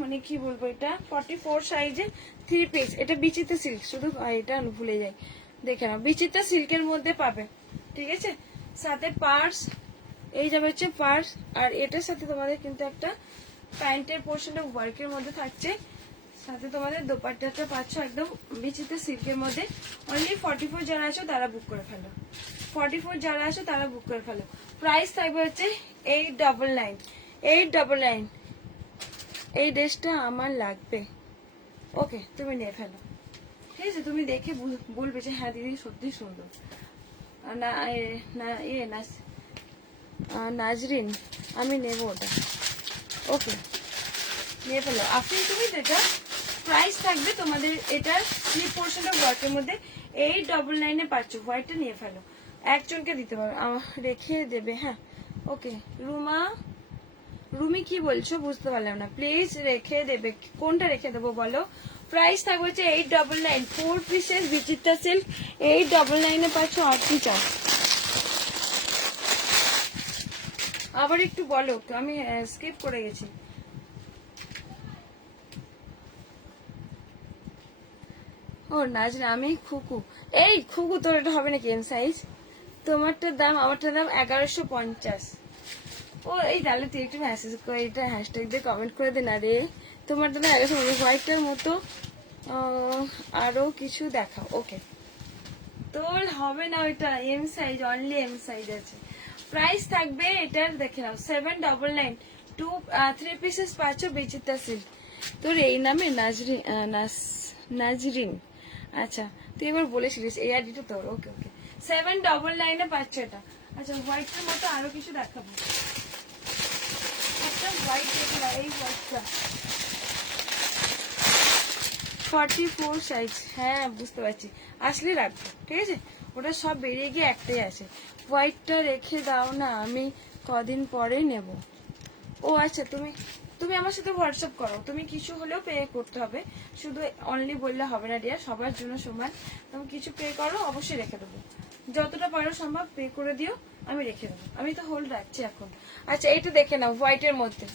মানে কি বলবো, এটা 44 সাইজের 3 পিস, এটা বিচিত্রা সিল্ক, শুধু এটা ভুলে যাই, দেখে নাও, বিচিত্রা সিল্কের মধ্যে পাবে, ঠিক আছে? সাথে পার্স, এই যাবে হচ্ছে পার্স, আর এটার সাথে তোমাদের কিন্তু একটা প্যান্টের পোর্শনটা ওয়ার্কের মধ্যে থাকছে। সাথে তোমাদের দোপাট্টাটা পাচ্ছ একদম বিচিত্রা সিল্কের মধ্যে। অনলি 44 যারা আছো তারা বুক করে ফেলো, 44 যারা আছো তারা বুক করে ফেলো। প্রাইস থাকবে হচ্ছে 899। এই ড্রেসটা আমার লাগবে, ওকে তুমি নিয়ে ফেলো, ঠিক আছে? তুমি দেখে বলবে যে হ্যাঁ দিদি সত্যি সুন্দর। না নাজরিন, আমি নেবো ওটা, ওকে নিয়ে ফেলো। আফরিন তুমি তো, এটা প্রাইস থাকবে তোমাদের, এটার স্লিপ পোর্শনটা ওয়ার্কের মধ্যে 899 পাচ্ছ। হোয়াইটটা নিয়ে ফেলো, একজনকে দিতে পারো, রেখে দেবে, হ্যাঁ ওকে। রুমি কি বলছো বুঝতে পারলাম না, প্লিজ রেখে দেবে, কোনটা রেখে দেবো বলো? প্রাইস থাকবে হচ্ছে 899, 4 পিসেস বিচিত্রা সিল্ক, 899 পাচ্ছ 8 পিস। আবার একটু বলো, আমি স্কিপ করে গেছি। ও নাজরা, আমি খুকু, এই খুকু, তোর এটা হবে নাকি এম সাইজ? তোমারটার দাম, আমারটার দাম 1150। ও এই তাহলে তুই একটু মেসেজ করে, এটা হ্যাশট্যাগ দিয়ে কমেন্ট করে দে না রে। তোমার দাম 1150, হোয়াইটটার মতো আরো কিছু দেখাও, ওকে। তোর হবে না ওইটা, M size, only M size আছে। প্রাইস থাকবে এটার, দেখে নাও, 799, 3 পিসেস পাচ্ছ বিচিত্রা সিল্ক। তোর এই নামে নাজরিন, আচ্ছা তুই এবার বলেছিলিস, এই আইডিটা তোর, ওকে ওকে। 799 পাচ্ছ এটা। আচ্ছা, হোয়াইটের মতো আরো কিছু দেখাবো, একটা হোয়াইট দেখে নাও, এই হোয়াইটটা 44 সাইজ, হ্যাঁ বুঝতে পারছি, আসলে রাখবো, ঠিক আছে? ওটা সব বেরিয়ে গিয়ে একটাই আছে। হোয়াইটটা রেখে দাও না, আমি কদিন পরেই নেব। ও আচ্ছা, তুমি তুমি আমার সাথে হোয়াটসঅ্যাপ করো, তুমি কিছু হলেও পে করতে হবে, শুধু অনলি বললে হবে না ডিয়ার, সবার জন্য সমান। তুমি কিছু পে করো, অবশ্যই রেখে দেবো, যতটা পারো সম্ভব পে করে দিও, আমি রেখে দেবো, আমি তো হোল্ড রাখছি এখন। আচ্ছা, এইটা দেখে নাও, হোয়াইটের মধ্যে,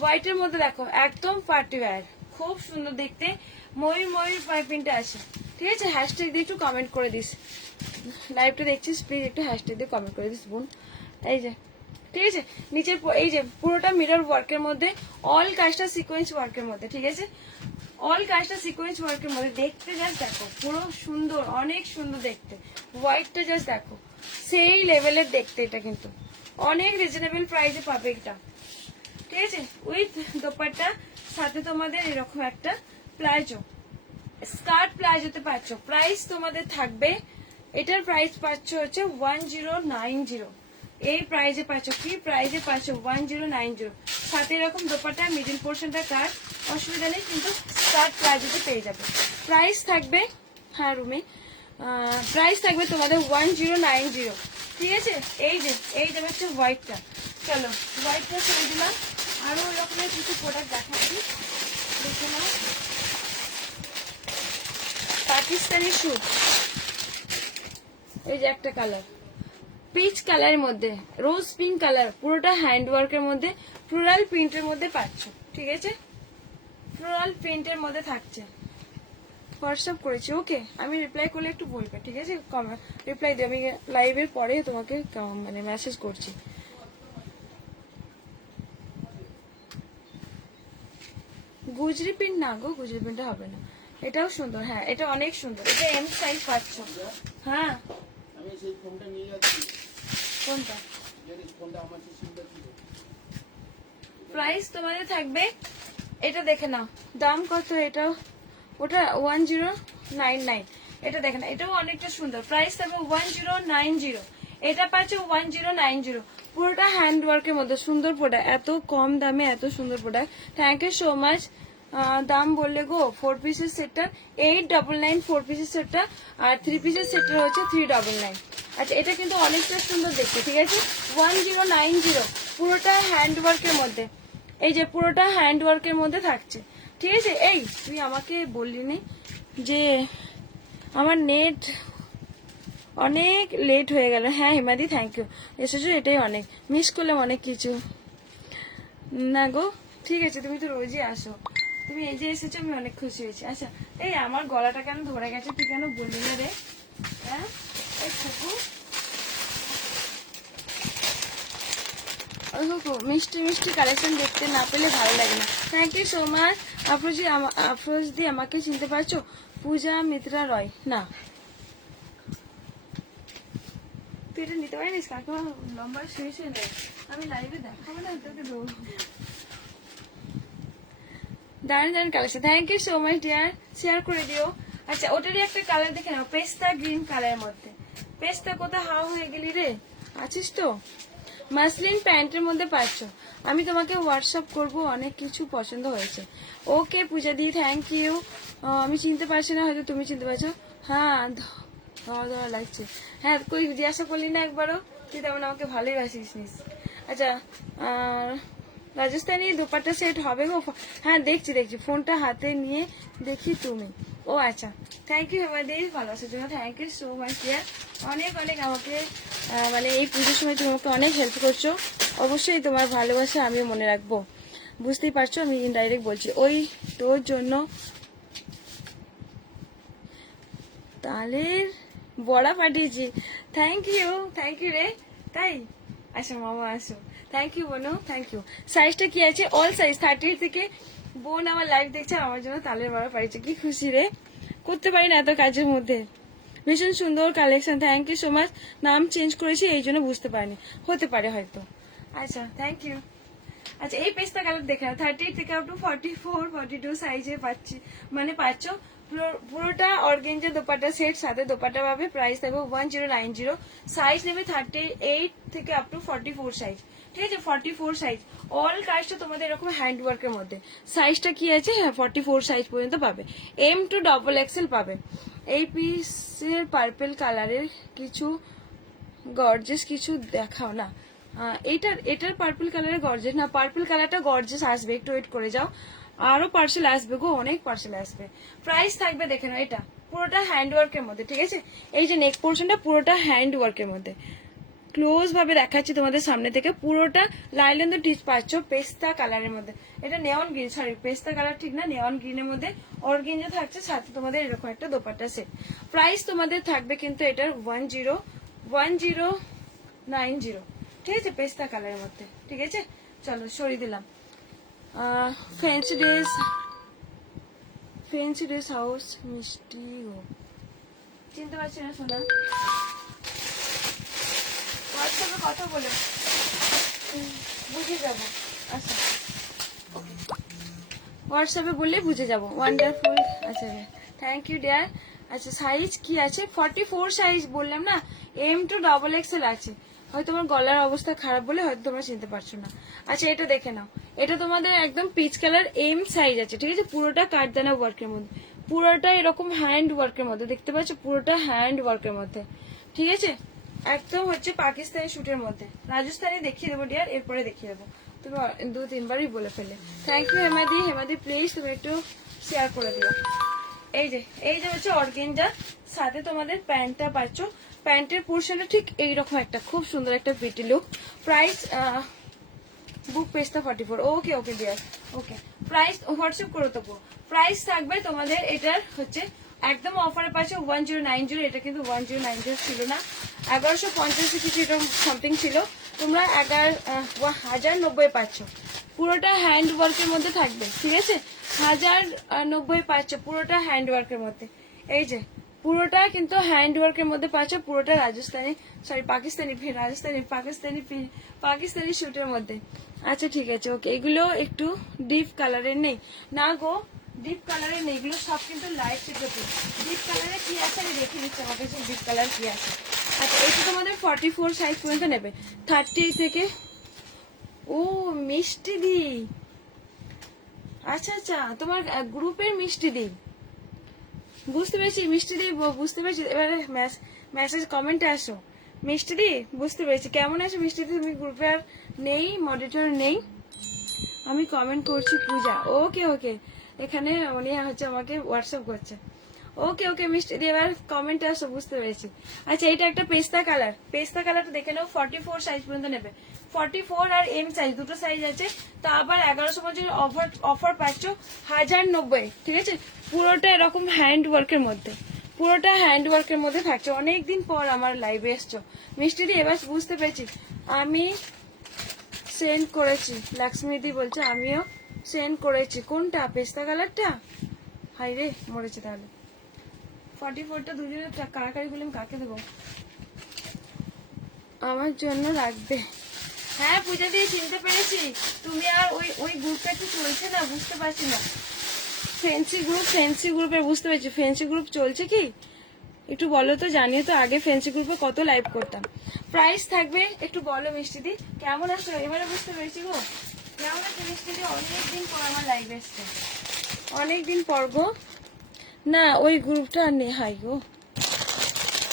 হোয়াইটের মধ্যে দেখো একদম পার্টি ওয়্যার, খুব সুন্দর দেখতে। ময়ূর ময়ূর পাইপিংটা আসে, ঠিক আছে। হ্যাশট্যাগ দিয়ে একটু কমেন্ট করে দিস, লাইভটা দেখছিস প্লিজ একটু হ্যাশট্যাগ দিয়ে কমেন্ট করে দিস বোন। এই যে ঠিক আছে, নিচের এই যে পুরোটা মিরর ওয়ার্কের মধ্যে, অল কাজটা সিকোয়েন্স ওয়ার্কের মধ্যে, ঠিক আছে। অল কাজটা সিকোয়েন্স ওয়ার্কের মধ্যে, দেখতে জাস্ট দেখো পুরো সুন্দর, অনেক সুন্দর দেখতে। হোয়াইটটা জাস্ট দেখো সেই লেভেলের দেখতে, এটা কিন্তু অনেক রিজনেবল প্রাইসে পাবে এটা, ঠিক আছে। উইথ দোপাট্টা, সাথে তোমাদের এরকম একটা প্লাজো, স্কার্ট প্লাজোতে পাচ্ছ। প্রাইস তোমাদের থাকবে, এটার প্রাইস পাচ্ছ হচ্ছে 1090। এই প্রাইজে পাচ্ছ, কি প্রাইজে পাচ্ছ 1090। সাথে এরকম দোপাট্টা, মিডিল পোর্শনটা কাট, অসুবিধা নেই, কিন্তু স্কার্ট প্লাজোতে পেয়ে যাবে। প্রাইস থাকবে, হ্যাঁ রুমি, প্রাইস থাকবে তোমাদের 1090, ঠিক আছে। এই যে হচ্ছে হোয়াইটটা, চলো হোয়াইটটা ছেড়ে দিলাম। আরো ওই রকমের কিছু প্রোডাক্ট দেখাচ্ছি, দেখে নাও। পাকিস্তানি স্যুট, এই যে একটা কালার পিচ কালারের মধ্যে, রোজ পিঙ্ক কালার, পুরোটা হ্যান্ড ওয়ার্কের মধ্যে, ফ্লোরাল প্রিন্টের মধ্যে পাচ্ছ, ঠিক আছে। ফ্লোরাল প্রিন্টের মধ্যে থাকছে। হোয়াটসঅ্যাপ করেছি, ওকে। আমি রিপ্লাই করলে একটু বলবে, ঠিক আছে। রিপ্লাই দিই, আমি লাইভের পরে তোমাকে মানে মেসেজ করছি। গুজরি প্রিন্ট না গো, গুজরি প্রিন্টটা হবে না। এটাও সুন্দর, হ্যাঁ এটা অনেক সুন্দর, এটা এম সাইজ পাচ্ছ। হ্যাঁ আমি সেই ফোনটা নিয়ে যাচ্ছি। কোনটা? এই ফোনটা আমার কাছে সুন্দর ছিল। প্রাইস তোমাদের থাকবে, এটা দেখে নাও দাম কত, এটা ওটা 1099, এটা দেখে না, এটাও অনেকটা সুন্দর। প্রাইস থাকবে 1090, এটা পাচ্ছে 1090। পুরোটা হ্যান্ড ওয়ার্কের মধ্যে সুন্দর প্রোডাক্ট, এত কম দামে এত সুন্দর product. Thank you so much. দাম বললে গো, 4 পিসের সেটটা 899, 4 পিসের সেটটা, আর 3 পিসের সেটটা হচ্ছে 399। আচ্ছা এটা কিন্তু অনেকটা সুন্দর দেখতে, ঠিক আছে। 1090, পুরোটা হ্যান্ড ওয়ার্কের মধ্যে, এই যে পুরোটা হ্যান্ড ওয়ার্কের মধ্যে থাকছে, ঠিক আছে। এই তুই আমাকে বললি নি যে আমার নেট অনেক লেট হয়ে গেল। হ্যাঁ হিমাদি থ্যাংক ইউ, এসেছো, এটাই অনেক। মিস করলাম অনেক কিছু। না গো ঠিক আছে, তুমি তো রোজই আসো, তুমি এই যে এসেছো আমি অনেক খুশি হয়েছি। আচ্ছা এই আমার গলাটা কেন ধরে গেছে, তুই কেন বললি না রে? হ্যাঁ এই খুকু, মিষ্টি মিষ্টি কালেকশন দেখতে না পেলে ভালো লাগে না। Thank you so much. Afroz di আমাকে চিনতে পারছো? পূজা মিত্রা রয় না, তুই এটা নিতে পারিস কাকিমা, লম্বা শুয়ে শুয়ে নেই, আমি লাইভে দেখাবো না তোকে, দৌড়। দারুন দারুন collection, thank you so much dear, share করে দিও। আচ্ছা ওটারই একটা কালার দেখে নাও, পেস্তা গ্রিন কালারের মধ্যে। পেস্তা কোথায় হাওয়া হয়ে গেলি রে, আছিস তো? মাসলিন প্যান্টের মধ্যে পাচ্ছ। আমি তোমাকে হোয়াটসঅ্যাপ করব, অনেক কিছু পছন্দ হয়েছে। ওকে পূজা দি থ্যাংক ইউ। আমি চিনতে পারছি না, হয়তো তুমি চিনতে পারছো। হ্যাঁ ধোয়া ধোয়া লাগছে। হ্যাঁ কই জিজ্ঞাসা করলি না একবারও, তুই তেমন আমাকে ভালোই বাসিস নিস। আচ্ছা রাজস্থানী দুপাট্টা সেট হবে গো? হ্যাঁ দেখছি দেখছি, ফোনটা হাতে নিয়ে দেখি তুমি। ও আচ্ছা, থ্যাংক ইউ আমাদের ভালোবাসার জন্য, thank you so much dear. অনেক অনেক আমাকে মানে এই পুজোর সময় তুমি আমাকে অনেক হেল্প করছো। অবশ্যই তোমার ভালোবাসা আমিও মনে রাখবো, বুঝতেই পারছো। আমি ইনডাইরেক্ট বলছি, ওই তোর জন্য তালের বড়া পাঠিয়েছি। থ্যাংক ইউ রে, তাই আসো মামা আসো। থ্যাংক ইউ বোনো, থ্যাংক ইউ। সাইজটা কি আছে? অল সাইজ 30 থেকে। বোন আমার লাইভ দেখছে, আমার জন্য তালের বড়া পাঠিয়েছে, কি খুশি রে, করতে পারি না এত কাজের মধ্যে। ভীষণ সুন্দর collection, thank you so much. নাম চেঞ্জ করেছি এই জন্য বুঝতে পারিনি, হতে পারে হয়তো। আচ্ছা থ্যাংক ইউ। আচ্ছা এই পেস্তা কালার দেখে 30 থেকে আপ টু 44 42 সাইজে পাচ্ছি, মানে পাচ্ছ। পুরোটা অর্গেঞ্জা দোপাট্টা সেট, সাথে দোপাট্টা পাবে। প্রাইস থাকবে 1090। সাইজ নেবে 38 থেকে আপ টু 44 সাইজ, ঠিক আছে। 44 সাইজ, অল কাজটা তোমাদের এরকম হ্যান্ড ওয়ার্কের মধ্যে। সাইজটা কি আছে? হ্যাঁ 44 সাইজ পর্যন্ত পাবে। M to XXL পাবে। এই পিসের পার্পল কালারের কিছু গর্জেস কিছু দেখাও না। এটার পার্পল কালারের গর্জেস না, পার্পল কালারটা গর্জেস আসবে, একটু ওয়েট করে যাও, আরো পার্সেল আসবে গো, অনেক পার্সেল আসবে। প্রাইস থাকবে দেখে নাও, এটা পুরোটা হ্যান্ড ওয়ার্কের মধ্যে, ঠিক আছে। এই যে নেক পোর্শনটা পুরোটা হ্যান্ড ওয়ার্কের মধ্যে, ক্লোজ ভাবে দেখাচ্ছি তোমাদের সামনে থেকে। পুরোটা লাইলেন তো টিচ পাচ্ছ পেস্তা কালারের মধ্যে, এটা নেওয়ান গ্রিন, সরি পেস্তা কালার ঠিক না, নেওয়ান গ্রিনের মধ্যে অর্গেঞ্জা থাকছে, সাথে তোমাদের এরকম একটা দোপাট্টা সেট। প্রাইস তোমাদের থাকবে কিন্তু এটার 1090, ঠিক আছে, পেস্তা কালারের মধ্যে, ঠিক আছে। চলো সরিয়ে দিলাম। ফ্যান্সি ড্রেস হাউস মিষ্টি গো, চিনতে পারছি না শোনা, হোয়াটসঅ্যাপে কথা বলে বুঝে যাবো। আচ্ছা হোয়াটসঅ্যাপে বললে বুঝে যাবো। ওয়ান্ডারফুল, আচ্ছা থ্যাংক ইউ ডিয়ার। আচ্ছা সাইজ কি আছে? 44 সাইজ বললাম না, M2XXL আছে। হয়তো তোমার গলার অবস্থা খারাপ বলে হয়তো তোমরা চিনতে পারছো না। আচ্ছা এটা দেখে নাও, এটা তোমাদের একদম পিচ কালার M সাইজ আছে, ঠিক আছে। পুরোটা কাঠদানা ওয়ার্কের মধ্যে, পুরোটা এরকম হ্যান্ড ওয়ার্কের মধ্যে, দেখতে পাচ্ছ পুরোটা হ্যান্ড ওয়ার্কের মধ্যে, ঠিক আছে। একদম হচ্ছে পাকিস্তানি শুটের মধ্যে। রাজস্থানি দেখিয়ে দেবো ডিয়ার, এরপরে দেখিয়ে দেবো, তুমি 2-3বারই বলে ফেলে। থ্যাংক ইউ হেমাদি। হেমাদি প্লিজ তুমি একটু শেয়ার করে দিও। এই যে হচ্ছে অর্গেঞ্জা, সাথে তোমাদের প্যান্টটা পাচ্ছ। প্যান্টের পোর্শনটা ঠিক এইরকম একটা খুব সুন্দর একটা পিটি লুক। প্রাইস বুক পেজটা 44। ওকে ওকে ডিয়ার, ওকে। প্রাইস হোয়াটসঅ্যাপ করো তো। প্রাইস থাকবে তোমাদের এটার হচ্ছে একদম অফারে পাচ্ছ 1090। এটা কিন্তু 1090 ছিল না, 1150 কিছু এরকম সামথিং ছিল। তোমরা 1090 পাচ্ছ। পুরোটা হ্যান্ড ওয়ার্কের মধ্যে থাকবে, ঠিক আছে। 1090 পাচ্ছ পুরোটা হ্যান্ড ওয়ার্কের মধ্যে। এই যে পুরোটা কিন্তু হ্যান্ড ওয়ার্কের মধ্যে পাচ্ছ, পুরোটা রাজস্থানি সরি পাকিস্তানি শুটের মধ্যে। আচ্ছা ঠিক আছে ওকে। এগুলো একটু ডিপ কালারের নেই না গো, ডিপ কালারের নেই, এগুলো সব কিন্তু লাইট শেডের। ডিপ কালারে কি আছে আমি দেখে নিচ্ছি আমার কাছে ডিপ কালার কি আছে। আচ্ছা এটা তোমাদের 44 সাইজ পর্যন্ত নেবে, 30 থেকে। ও মিষ্টি দি, আচ্ছা আচ্ছা তোমার গ্রুপের মিষ্টি দি, বুঝতে পেরেছি মিষ্টি দি, বুঝতে পেরেছি। এবারে মেসেজ কমেন্টে আসো মিষ্টি দি, বুঝতে পেরেছি। কেমন আছো মিষ্টি দি? তুমি গ্রুপে আর নেই, মডারেটর নেই, আমি কমেন্ট করছি পূজা। ওকে ওকে, এখানে উনি হচ্ছে আমাকে হোয়াটসঅ্যাপ করছে। ওকে ওকে মিষ্টি দি, এবার কমেন্টে আসো, বুঝতে পেরেছি। আচ্ছা এটা একটা পেস্তা কালার, পেস্তা কালারটা দেখে নাও। 44 সাইজ পর্যন্ত নেবে, 44 আর M সাইজ দুটো সাইজ আছে। তা আবার 1150 অফার পাচ্ছ 1090, ঠিক আছে। পুরোটা এরকম হ্যান্ড ওয়ার্কের মধ্যে, পুরোটা হ্যান্ড ওয়ার্কের মধ্যে থাকছে। অনেকদিন পর আমার লাইভে এসছো মিষ্টি দি, এবার বুঝতে পেরেছি। আমি সেন্ড করেছি, লক্ষ্মীদি বলছে আমিও সেন্ড করেছি। কোনটা? পেস্তা কালারটা? হাই রে মরেছে তাহলে। 44টা দুজনে কারাকারি বললাম, কাকে দেবো? আমার জন্য রাখবে। হ্যাঁ পূজা দিয়ে চিনতে পেরেছি, তুমি আর ওই গ্রুপটা একটু চলছে না, বুঝতে পারছি না। ফ্যান্সি গ্রুপে বুঝতে পেরেছি। ফ্যান্সি গ্রুপ চলছে কি একটু বলো তো, জানিয়ে তো আগে ফ্যান্সি গ্রুপে কত লাইভ করতাম। প্রাইস থাকবে একটু বলো মিষ্টি দি, কেমন আছো? এবারে বুঝতে পেরেছি গো, কেমন আছো মিষ্টি দি? অনেকদিন পর আমার লাইভ এসছে, অনেকদিন পর গো। না ওই গ্রুপটা আর নেই, হাই গো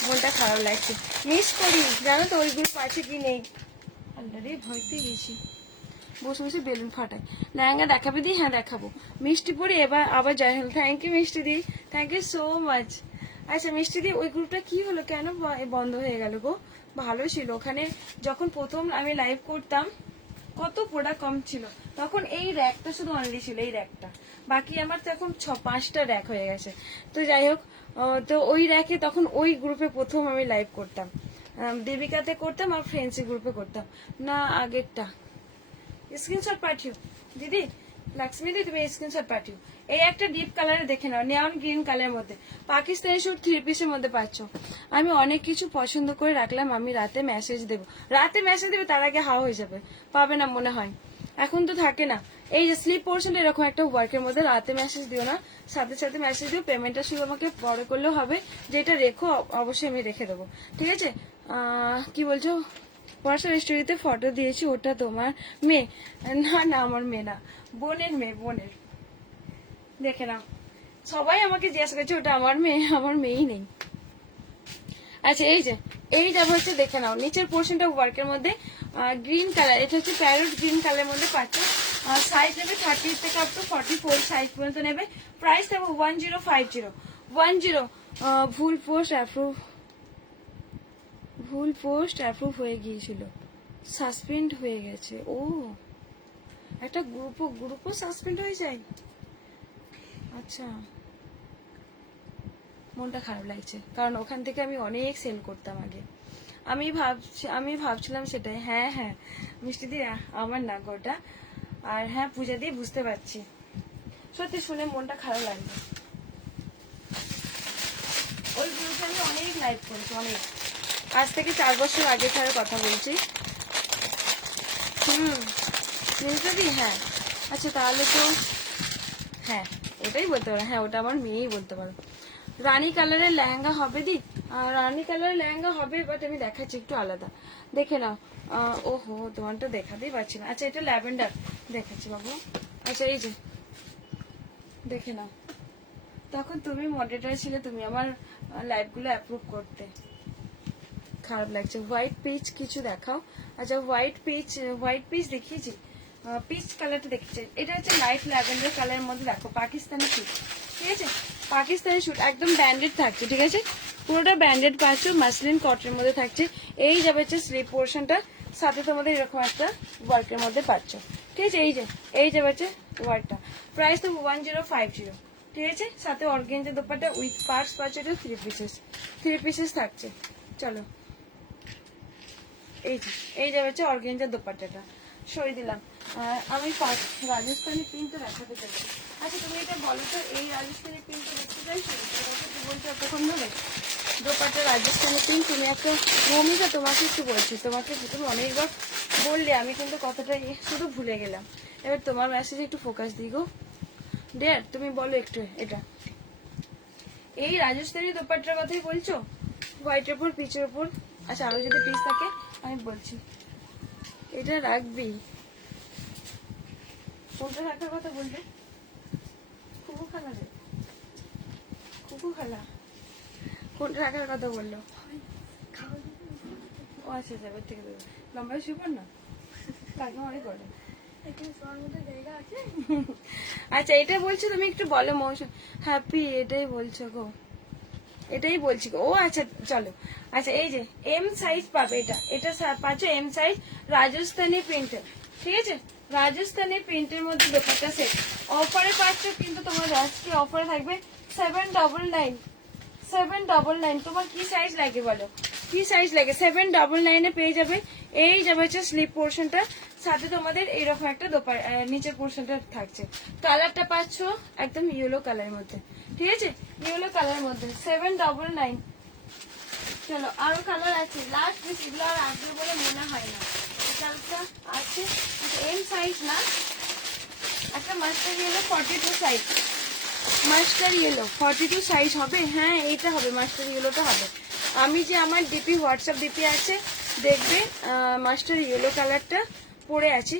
মনটা খারাপ লাগছে, মিস করি জানো তো ওই গ্রুপ আছে কি নেই। আল্লাহ রে ভয় পেয়ে গেছি, বসে বসে বেলুন ফাটাই। লেহেঙ্গা দেখাবে দি? হ্যাঁ দেখাবো। মিষ্টি পরি এবার আবার জয় হল। থ্যাংক ইউ মিষ্টি দি, থ্যাংক ইউ সো মাচ। আচ্ছা মিষ্টি দি ওই গ্রুপটা কি হলো, কেন বন্ধ হয়ে গেল গো? ভালো ছিল ওখানে, যখন প্রথম আমি লাইভ করতাম কত প্রোডাক্ট কম ছিল তখন। এই র্যাকটা শুধু অনলি ছিল, এই র্যাকটা। বাকি আমার তো এখন 5টা র্যাক হয়ে গেছে। তো যাই হোক, তো ওই র্যাকে তখন ওই গ্রুপে প্রথম আমি লাইভ করতাম, দেবিকাতে করতাম আর ফ্রেন্ডসি গ্রুপে করতাম না, আগেরটা। স্ক্রিনশট পাঠিও দিদি, লক্ষ্মী দি তুমি স্ক্রিনশট পাঠিও। এই একটা ডিপ কালারে দেখে নাও, নেওয়ান গ্রিন কালারের মধ্যে পাকিস্তানি শুট 3 পিসের মধ্যে পাচ্ছ। আমি অনেক কিছু পছন্দ করে রাখলাম, আমি রাতে মেসেজ দেব। রাতে মেসেজ দেবে তার আগে হাওয়া হয়ে যাবে, পাবে না মনে হয়, এখন তো থাকে না। এই যে স্লিপ পোর্শনটা এরকম একটা ওয়ার্কের মধ্যে, রাতে মেসেজ দিও না, সাথে সাথে মেসেজ দিও। পেমেন্টটা শুধু আমাকে পরে করলেও হবে, যেটা রেখো অবশ্যই আমি রেখে দেবো, ঠিক আছে। কি বলছো? হোয়াটসঅ্যাপ স্টোরিতে ফটো দিয়েছি, ওটা তোমার মেয়ে? না না আমার মেয়ে না, বোনের মেয়ে, বোনের। দেখে নাও, সবাই আমাকে জিজ্ঞাসা করছে ওটা আমার মেয়ে, আমার মেয়েই নেই। আচ্ছা এই যাবো হচ্ছে, দেখে নাও নিচের পোর্শনটা ওয়ার্কের মধ্যে গ্রিন কালার, এটা হচ্ছে প্যারট গ্রিন কালারের মধ্যে পাচ্ছ। সাইজ নেবে 30 থেকে আপ টু 44 সাইজ পর্যন্ত নেবে। প্রাইস দেবো 1050। ভুল পোস্ট অ্যাপ্রুভ ভুল পোস্ট অ্যাপ্রুভ হয়ে গিয়েছিল, সাসপেন্ড হয়ে গেছে। ও, একটা গ্রুপও সাসপেন্ড হয়ে যায়? আচ্ছা, মনটা খারাপ লাগছে, কারণ ওখান থেকে আমি অনেক সেল করতাম আগে। আমি ভাবছিলাম সেটাই। হ্যাঁ হ্যাঁ, মিষ্টি দি আমার না গোটা। আর হ্যাঁ, পূজা দিয়ে বুঝতে পারছি, সত্যি শুনে মনটা খারাপ লাগছে। ওই গ্রুপে আমি অনেক লাইভ করেছি, অনেক, আজ থেকে 4 বছর আগে ছাড়ার কথা বলছি। মিষ্টি দি, হ্যাঁ। আচ্ছা তাহলে তো হ্যাঁ, এটাই বলতে পারো। হ্যাঁ, ওটা আমার মেয়েই বলতে পারো। রানী কালারের লেহেঙ্গা হবে দি? রানী কালারের লেহেঙ্গা হবে, বাট আমি দেখাচ্ছি একটু আলাদা, দেখে নাও। ওহো, তোমারটা দেখাতেই পারছি না। আচ্ছা, এটা ল্যাভেন্ডার দেখাচ্ছি বাবু। আচ্ছা, এই যে দেখে নাও। তখন তুমি মডারেটর ছিলে, তুমি আমার লাইভগুলো অ্যাপ্রুভ করতে। খারাপ লাগছে। হোয়াইট পিচ কিছু দেখাও। আচ্ছা, হোয়াইট পিচ দেখিয়েছি, পিচ কালারটা দেখেছি। এটা হচ্ছে লাইট ল্যাভেন্ডার কালারের মধ্যে, দেখো পাকিস্তানি শুট, ঠিক আছে? পাকিস্তানি শুট একদম ব্যান্ডেড থাকছে, ঠিক আছে? পুরোটা ব্যান্ডেড পাচ্ছ, মাসলিন কটনের মধ্যে থাকছে। এই যাবে হচ্ছে স্লিপ পোর্শনটা, সাথে তোমাদের এরকম একটা ওয়ার্কের মধ্যে পাচ্ছ, ঠিক আছে? এই যাবে হচ্ছে ওয়ার্কটা। প্রাইস তো 1050, ঠিক আছে? সাথে অর্গেঞ্জা দোপাট্টা উইথ পার্টস পাচ্ছ, এটা 3 পিসেস থাকছে। চলো, এই যে হচ্ছে অর্গেঞ্জা দোপাট্টাটা সই দিলাম। আমি রাজস্থানি প্রিন্টটা দেখাতে চাইছি। আচ্ছা, তুমি এটা বলো তো, এই রাজস্থানি প্রিন্টটা দেখতে চাইছো? তোমাকে কি বলছো এতক্ষণ ধরে? দোপাট্টা রাজস্থানি প্রিন্ট, তুমি একটা ভূমিকা, তোমাকে একটু বলছি, তুমি অনেকবার বললে, আমি কিন্তু কথাটা শুধু ভুলে গেলাম। এবার তোমার মেসেজে একটু ফোকাস দিই গো ডেয়ার, তুমি বলো একটু। এটা এই রাজস্থানি দোপাট্টার কথাই বলছো? হোয়াইটের উপর পিচের উপর। আচ্ছা, আরো যদি পিস থাকে আমি বলছি। এটা রাখবি, কোনটা রাখার কথা বলবে? কুকু খালা রে, কুকু খালা কোনটা রাখার কথা বললো? ও আচ্ছা, যাবে থেকে দেবে, লম্বায় শুয়ে না, কাকিমা অনেক করে। আচ্ছা, এটা বলছো তুমি, একটু বলো মৌসুম হ্যাপি, এটাই বলছো গো, এটাই বলছি গো। ও আচ্ছা, চলো। আচ্ছা, এই যে এম সাইজ পাবে, এটা পাচ্ছ এম সাইজ, রাজস্থানি প্রিন্টের, ঠিক আছে? রাজস্থানি প্রিন্টের মধ্যে দোপাট্টা সেট অফারে পাচ্ছ, কিন্তু তোমার আজকে অফারে থাকবে 799। 799, তোমার কি সাইজ লাগে বলো, কি সাইজ লাগে? 799 পেয়ে যাবে। এই যাবে হচ্ছে স্লিপ পোর্শনটা, সাথে তোমাদের এইরকম একটা নিচের পোর্শনটা থাকছে। কালারটা পাচ্ছ একদম ইয়েলো কালারের মধ্যে, ঠিক আছে? ইয়েলো কালারের মধ্যে 799। চলো, আরো কালার আছে, লাস্ট পিস, এগুলো আর আসবে বলে মনে হয় না। কালারটা আছে, এম সাইজ না, একটা master yellow 42 size, master yellow 42 size হবে। হ্যাঁ, এইটা হবে, মাস্টার ইয়েলোটা হবে। আমি যে আমার ডিপি, হোয়াটসঅ্যাপ ডিপি আছে, দেখবে মাস্টার ইয়েলো কালারটা পরে আছি।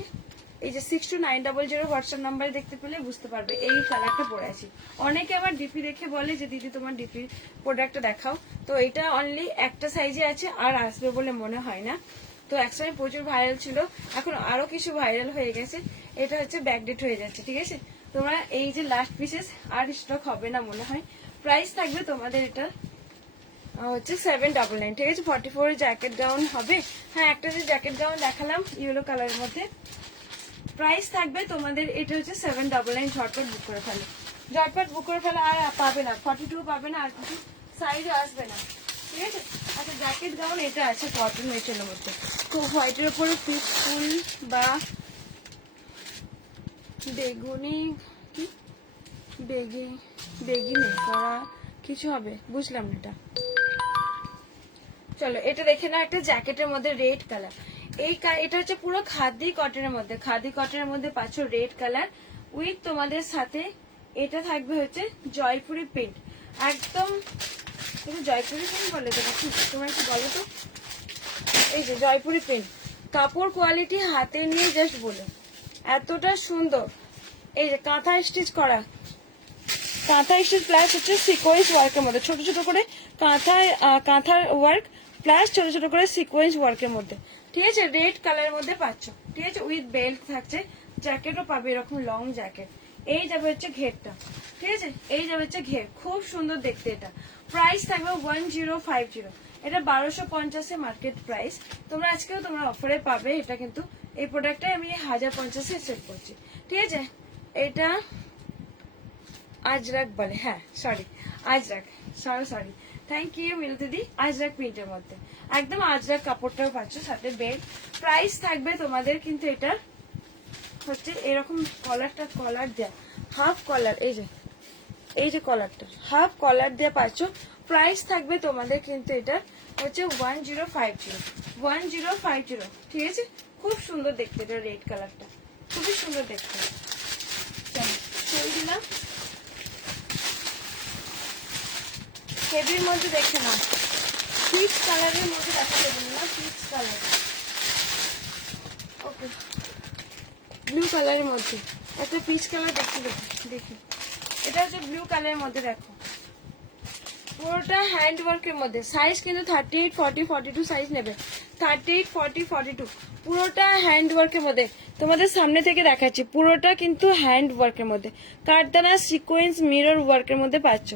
এই যে 62900 হোয়াটসঅ্যাপ নাম্বারে দেখতে পেলে বুঝতে পারবে, এই কালারটা পরে আছি। অনেকে আবার ডিপি দেখে বলে যে দিদি তোমার ডিপি প্রোডাক্টটা দেখাও, তো এটা অনলি একটা সাইজে আছে, আর আসবে বলে মনে হয় না। তো একসময় প্রচুর ভাইরাল ছিল, এখন আরো কিছু ভাইরাল হয়ে গেছে। এটা হচ্ছে ব্যাকডেট হয়ে যাচ্ছে, ঠিক আছে? তোমরা এই যে লাস্ট পিসেস আর স্টক হবে না মনে হয়। প্রাইস থাকবে তোমাদের এটা হচ্ছে 799, ঠিক আছে? 44 জ্যাকেট গাউন হবে। হ্যাঁ, একটা যে জ্যাকেট গাউন দেখালাম ইয়েলো কালারের মধ্যে, প্রাইস থাকবে তোমাদের এটা হচ্ছে 799। ঝটপট বুক করে ফেলো, ঝটপট বুক করে ফেলো, আর পাবে না 42 পাবে না, আর কিছু সাইজে আসবে না, ঠিক আছে? আচ্ছা, জ্যাকেট গাউন এটা আছে কটন মেটেরিয়ালের মধ্যে, তো হোয়াইটের উপরে পিচ ফুল বা বেগুনি, কি বেগিনি করা কিছু হবে, বুঝলাম না এটা। চলো, এটা দেখে না, একটা জ্যাকেটের মধ্যে রেড কালার। এটা হচ্ছে পুরো খাদি কটনের মধ্যে, খাদি কটনের মধ্যে পাচ্ছ রেড কালার উইথ তোমাদের সাথে এটা থাকবে হচ্ছে জয়পুরি প্রিন্ট, একদম জয়পুরি প্রিন্ট বলে তো নাকি, তোমার কি বলো তো? এই যে জয়পুরি প্রিন্ট, কাপড় কোয়ালিটি হাতে নিয়ে জাস্ট বলো, এতটা সুন্দর। এই যে কাঁথা স্টিচ করা, কাঁথা স্টিচ প্লাস হচ্ছে সিকোয়েন্স ওয়ার্কের মধ্যে, ছোট ছোট করে কাঁথার ওয়ার্ক প্লাস ছোট ছোট করে সিকোয়েন্স ওয়ার্কের মধ্যে, ঠিক আছে? রেড কালারের মধ্যে পাচ্ছ, ঠিক আছে? উইথ বেল্ট থাকছে, জ্যাকেটও পাবে, এরকম লং জ্যাকেট। এই যাবে হচ্ছে ঘেরটা, ঠিক আছে, এই যাবে হচ্ছে ঘের, খুব সুন্দর দেখতে। এটা প্রাইস থাকবে 1050, এটা 1250 মার্কেট প্রাইস। তোমরা আজকেও তোমরা অফারে পাবে এটা, কিন্তু এই প্রোডাক্টটা আমি 1050 সেল করছি, ঠিক আছে। এটা আজরাক বলে, হ্যাঁ sorry Ajrak, sorry thank you Minu দিদি। আজরাক প্রিন্টের মধ্যে একদম আজরাক কাপড়টাও পাচ্ছ, সাথে বেল্ট। প্রাইস থাকবে তোমাদের কিন্তু এটা হচ্ছে এরকম কলার দেয়া, হাফ কলার, এই যে কলারটা হাফ কলার দিয়ে পাচ্ছ। প্রাইস থাকবে তোমাদের কিন্তু এটা হচ্ছে 1050, ঠিক আছে। খুব সুন্দর দেখতে, এটা রেড কালারটা খুবই সুন্দর দেখতে। চলো ছেড়ে দিলাম। হেভির মধ্যে দেখে না, পিচ কালারের মধ্যে দেখা যাবে না, পিচ কালার, ওকে ব্লু কালারের মধ্যে একটা পিচ কালার দেখতে দেখি। এটা হচ্ছে ব্লু কালারের মধ্যে, দেখো পুরোটা হ্যান্ড ওয়ার্কের মধ্যে। সাইজ কিন্তু 38, 40, 42 সাইজ নেবে, 38, 40, 42 পুরোটা হ্যান্ড ওয়ার্কের মধ্যে। তোমাদের সামনে থেকে দেখাচ্ছি, পুরোটা কিন্তু হ্যান্ড ওয়ার্কের মধ্যে, কাঠদানা সিকোয়েন্স মিরর ওয়ার্কের মধ্যে পাচ্ছ।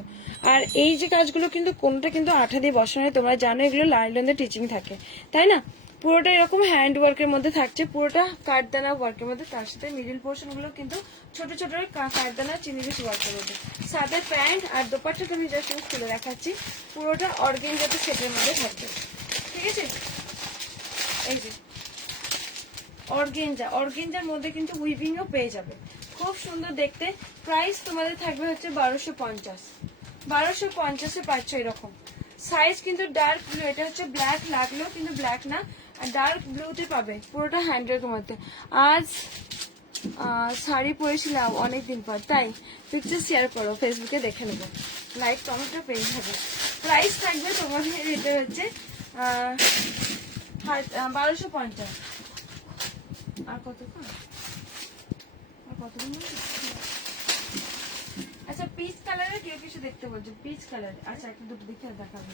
আর এই যে কাজগুলো কিন্তু কোনটা কিন্তু আঠা দিয়ে বসানো, তোমরা জানো এগুলো লাইলনের টিচিং থাকে, তাই না। পুরোটা এরকম হ্যান্ড ওয়ার্কের মধ্যে থাকছে, পুরোটা কাঠদানা ওয়ার্কের মধ্যে, তার সাথে মিডিল পোর্শন গুলো কিন্তু ছোট ছোট কাঠদানা চিনিবিস ওয়ার্কের মধ্যে। সাথে প্যান্ট আর দোপাট্টাটা আমি জাস্ট খুলে দেখাচ্ছি, পুরোটা অর্গেনজাতে সেটের মধ্যে থাকবে, ঠিক আছে। এই যে অর্গেঞ্জার মধ্যে কিন্তু উইভিং ও পেয়ে যাবে, খুব সুন্দর দেখতে। প্রাইস তোমাদের থাকবে হচ্ছে 1250 পাচ্ছ এরকম। সাইজ কিন্তু ডার্ক ব্লু, এটা হচ্ছে ব্ল্যাক লাগলেও কিন্তু ব্ল্যাক না, আর ডার্ক ব্লুতে পাবে, পুরোটা হ্যান্ডওয়ার্কের মধ্যে। আজ শাড়ি পরেছিলাম অনেকদিন পর, তাই পিকচার শেয়ার করো, ফেসবুকে দেখে নেবো, লাইক কমেন্টটা পেয়ে যাবে। প্রাইস থাকবে তোমাদের এটা হচ্ছে 1250। আর কত আচ্ছা পিচ কালারের কেউ কিছু দেখতে বলছো, পিচ কালার, আচ্ছা একটা দুটো দেখে দেখাবো।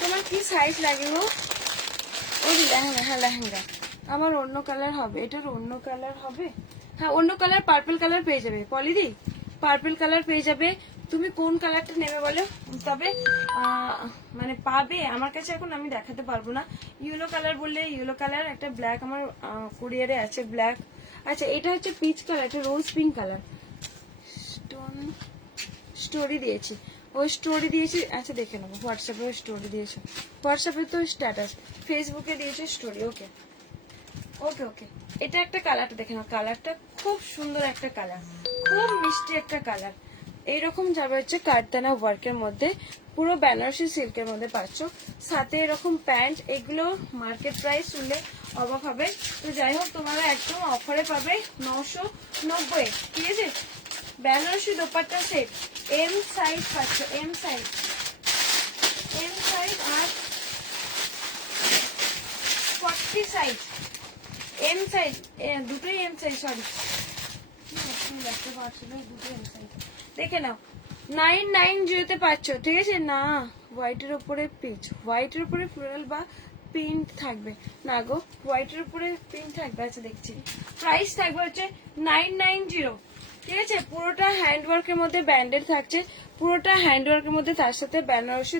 তোমার কি সাইজ লাগে গো? ওই লেহেঙ্গা, হ্যাঁ লেহেঙ্গা আমার অন্য কালার হবে, এটার অন্য কালার হবে, হ্যাঁ অন্য কালার পার্পল কালার পেয়ে যাবে পলিদি, পার্পল কালার পেয়ে যাবে। তুমি কোন কালারটা নেবে বলো, তবে মানে পাবে আমার কাছে, এখন আমি দেখাতে পারবো না। ইয়েলো কালার বললে ইয়েলো কালার, একটা ব্ল্যাক আমার কুরিয়ারে আছে ব্ল্যাক। আচ্ছা এটা হচ্ছে পিচ কালার, এটা রোজ পিঙ্ক কালার, স্টোরি দিয়েছি, ওই স্টোরি দিয়েছি, আচ্ছা দেখে নেবো হোয়াটসঅ্যাপে স্টোরি দিয়েছে, হোয়াটসঅ্যাপে তো স্ট্যাটাস, ফেসবুকে দিয়েছে স্টোরি, ওকে ওকে ওকে। এটা একটা কালারটা দেখে নাও, কালারটা খুব সুন্দর একটা কালার, খুব মিষ্টি একটা কালার। এইরকম যাবে হচ্ছে কাঠদানা ওয়ার্কের মধ্যে, পুরো বেনারসি সিল্কের মধ্যে পাচ্ছ, সাথে এরকম প্যান্ট। এগুলো মার্কেট প্রাইস শুনলে অবাক হবে, তো যাই হোক তোমরা একদম অফারে পাবে 990, ঠিক আছে। Banarasi dupatta set, M size পাচ্ছ, এম সাইজ আর 40 সাইজ, এম সাইজ, দুটোই এম সাইজ, সরি দেখতে পাচ্ছ দুটোই এম সাইজ, দেখে নাও। 990 পাচ্ছ, ঠিক আছে। না হোয়াইটের উপরে পিচ, হোয়াইটের উপরে ফ্লোরাল বা প্রিন্ট থাকবে না গো, হোয়াইটের উপরে প্রিন্ট থাকবে, আচ্ছা দেখছি। প্রাইস থাকবে হচ্ছে 990, ঠিক আছে। পুরোটা হ্যান্ডওয়ার্কের মধ্যে ব্যান্ডেড থাকছে, পুরোটা হ্যান্ডওয়ার্কের মধ্যে, তার সাথে বেনারসি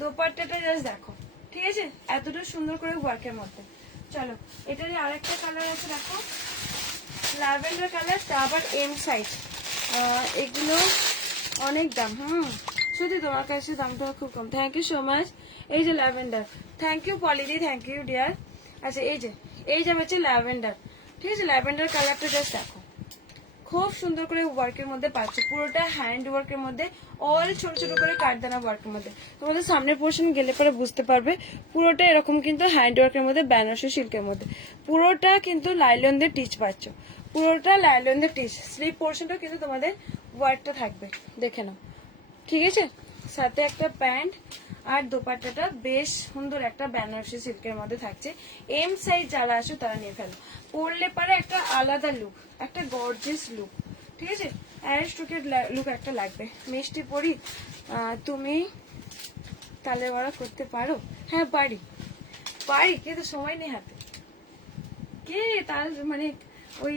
দোপাট্টাটা জাস্ট দেখো, ঠিক আছে, এতটা সুন্দর করে ওয়ার্কের মধ্যে। চলো এটারই আরেকটা কালার আছে, দেখো ল্যাভেন্ডার কালার, তা আবার এম সাইজ। এগুলো অনেক দাম, সত্যি তোমার কাছে দামটা খুব কম, থ্যাংক ইউ সো মাচ। এই যে ল্যাভেন্ডার, থ্যাংক ইউ পলিদি, থ্যাংক ইউ ডিয়ার। আচ্ছা এই যে হচ্ছে ল্যাভেন্ডার, ঠিক আছে। ল্যাভেন্ডার কালারটা জাস্ট দেখো, খুব সুন্দর করে ওয়ার্কের মধ্যে পাচ্ছ, পুরোটা হ্যান্ড ওয়ার্কের মধ্যে, অল ছোট ছোট করে কাঠদানা ওয়ার্কের মধ্যে। তোমাদের সামনের পোর্শন গেলে পরে বুঝতে পারবে, পুরোটা এরকম কিন্তু হ্যান্ড ওয়ার্কের মধ্যে, বেনারসি সিল্কের মধ্যে, পুরোটা কিন্তু লাইলন দিয়ে টিচ পাচ্ছ, পুরোটা লাইলন দিয়ে টিচ। স্লিপ পোর্শনটা কিন্তু তোমাদের ওয়ার্কটা থাকবে, দেখে নাও, ঠিক আছে। সাথে একটা প্যান্ট আর দোপাট্টাটা বেশ সুন্দর একটা বেনারসি সিল্কের মধ্যে থাকছে। এম সাইজ যারা আসো তারা নিয়ে ফেলো, পরলে পারে একটা আলাদা লুক, একটা গর্জিয়াস লুক, ঠিক আছে। অ্যারিস্টোক্রেট লুক একটা লাগবে। মিষ্টি পরি, তুমি তালে ওরা করতে পারো? হ্যাঁ পারি কিন্তু সময় নেই হাতে, কে তার মানে ওই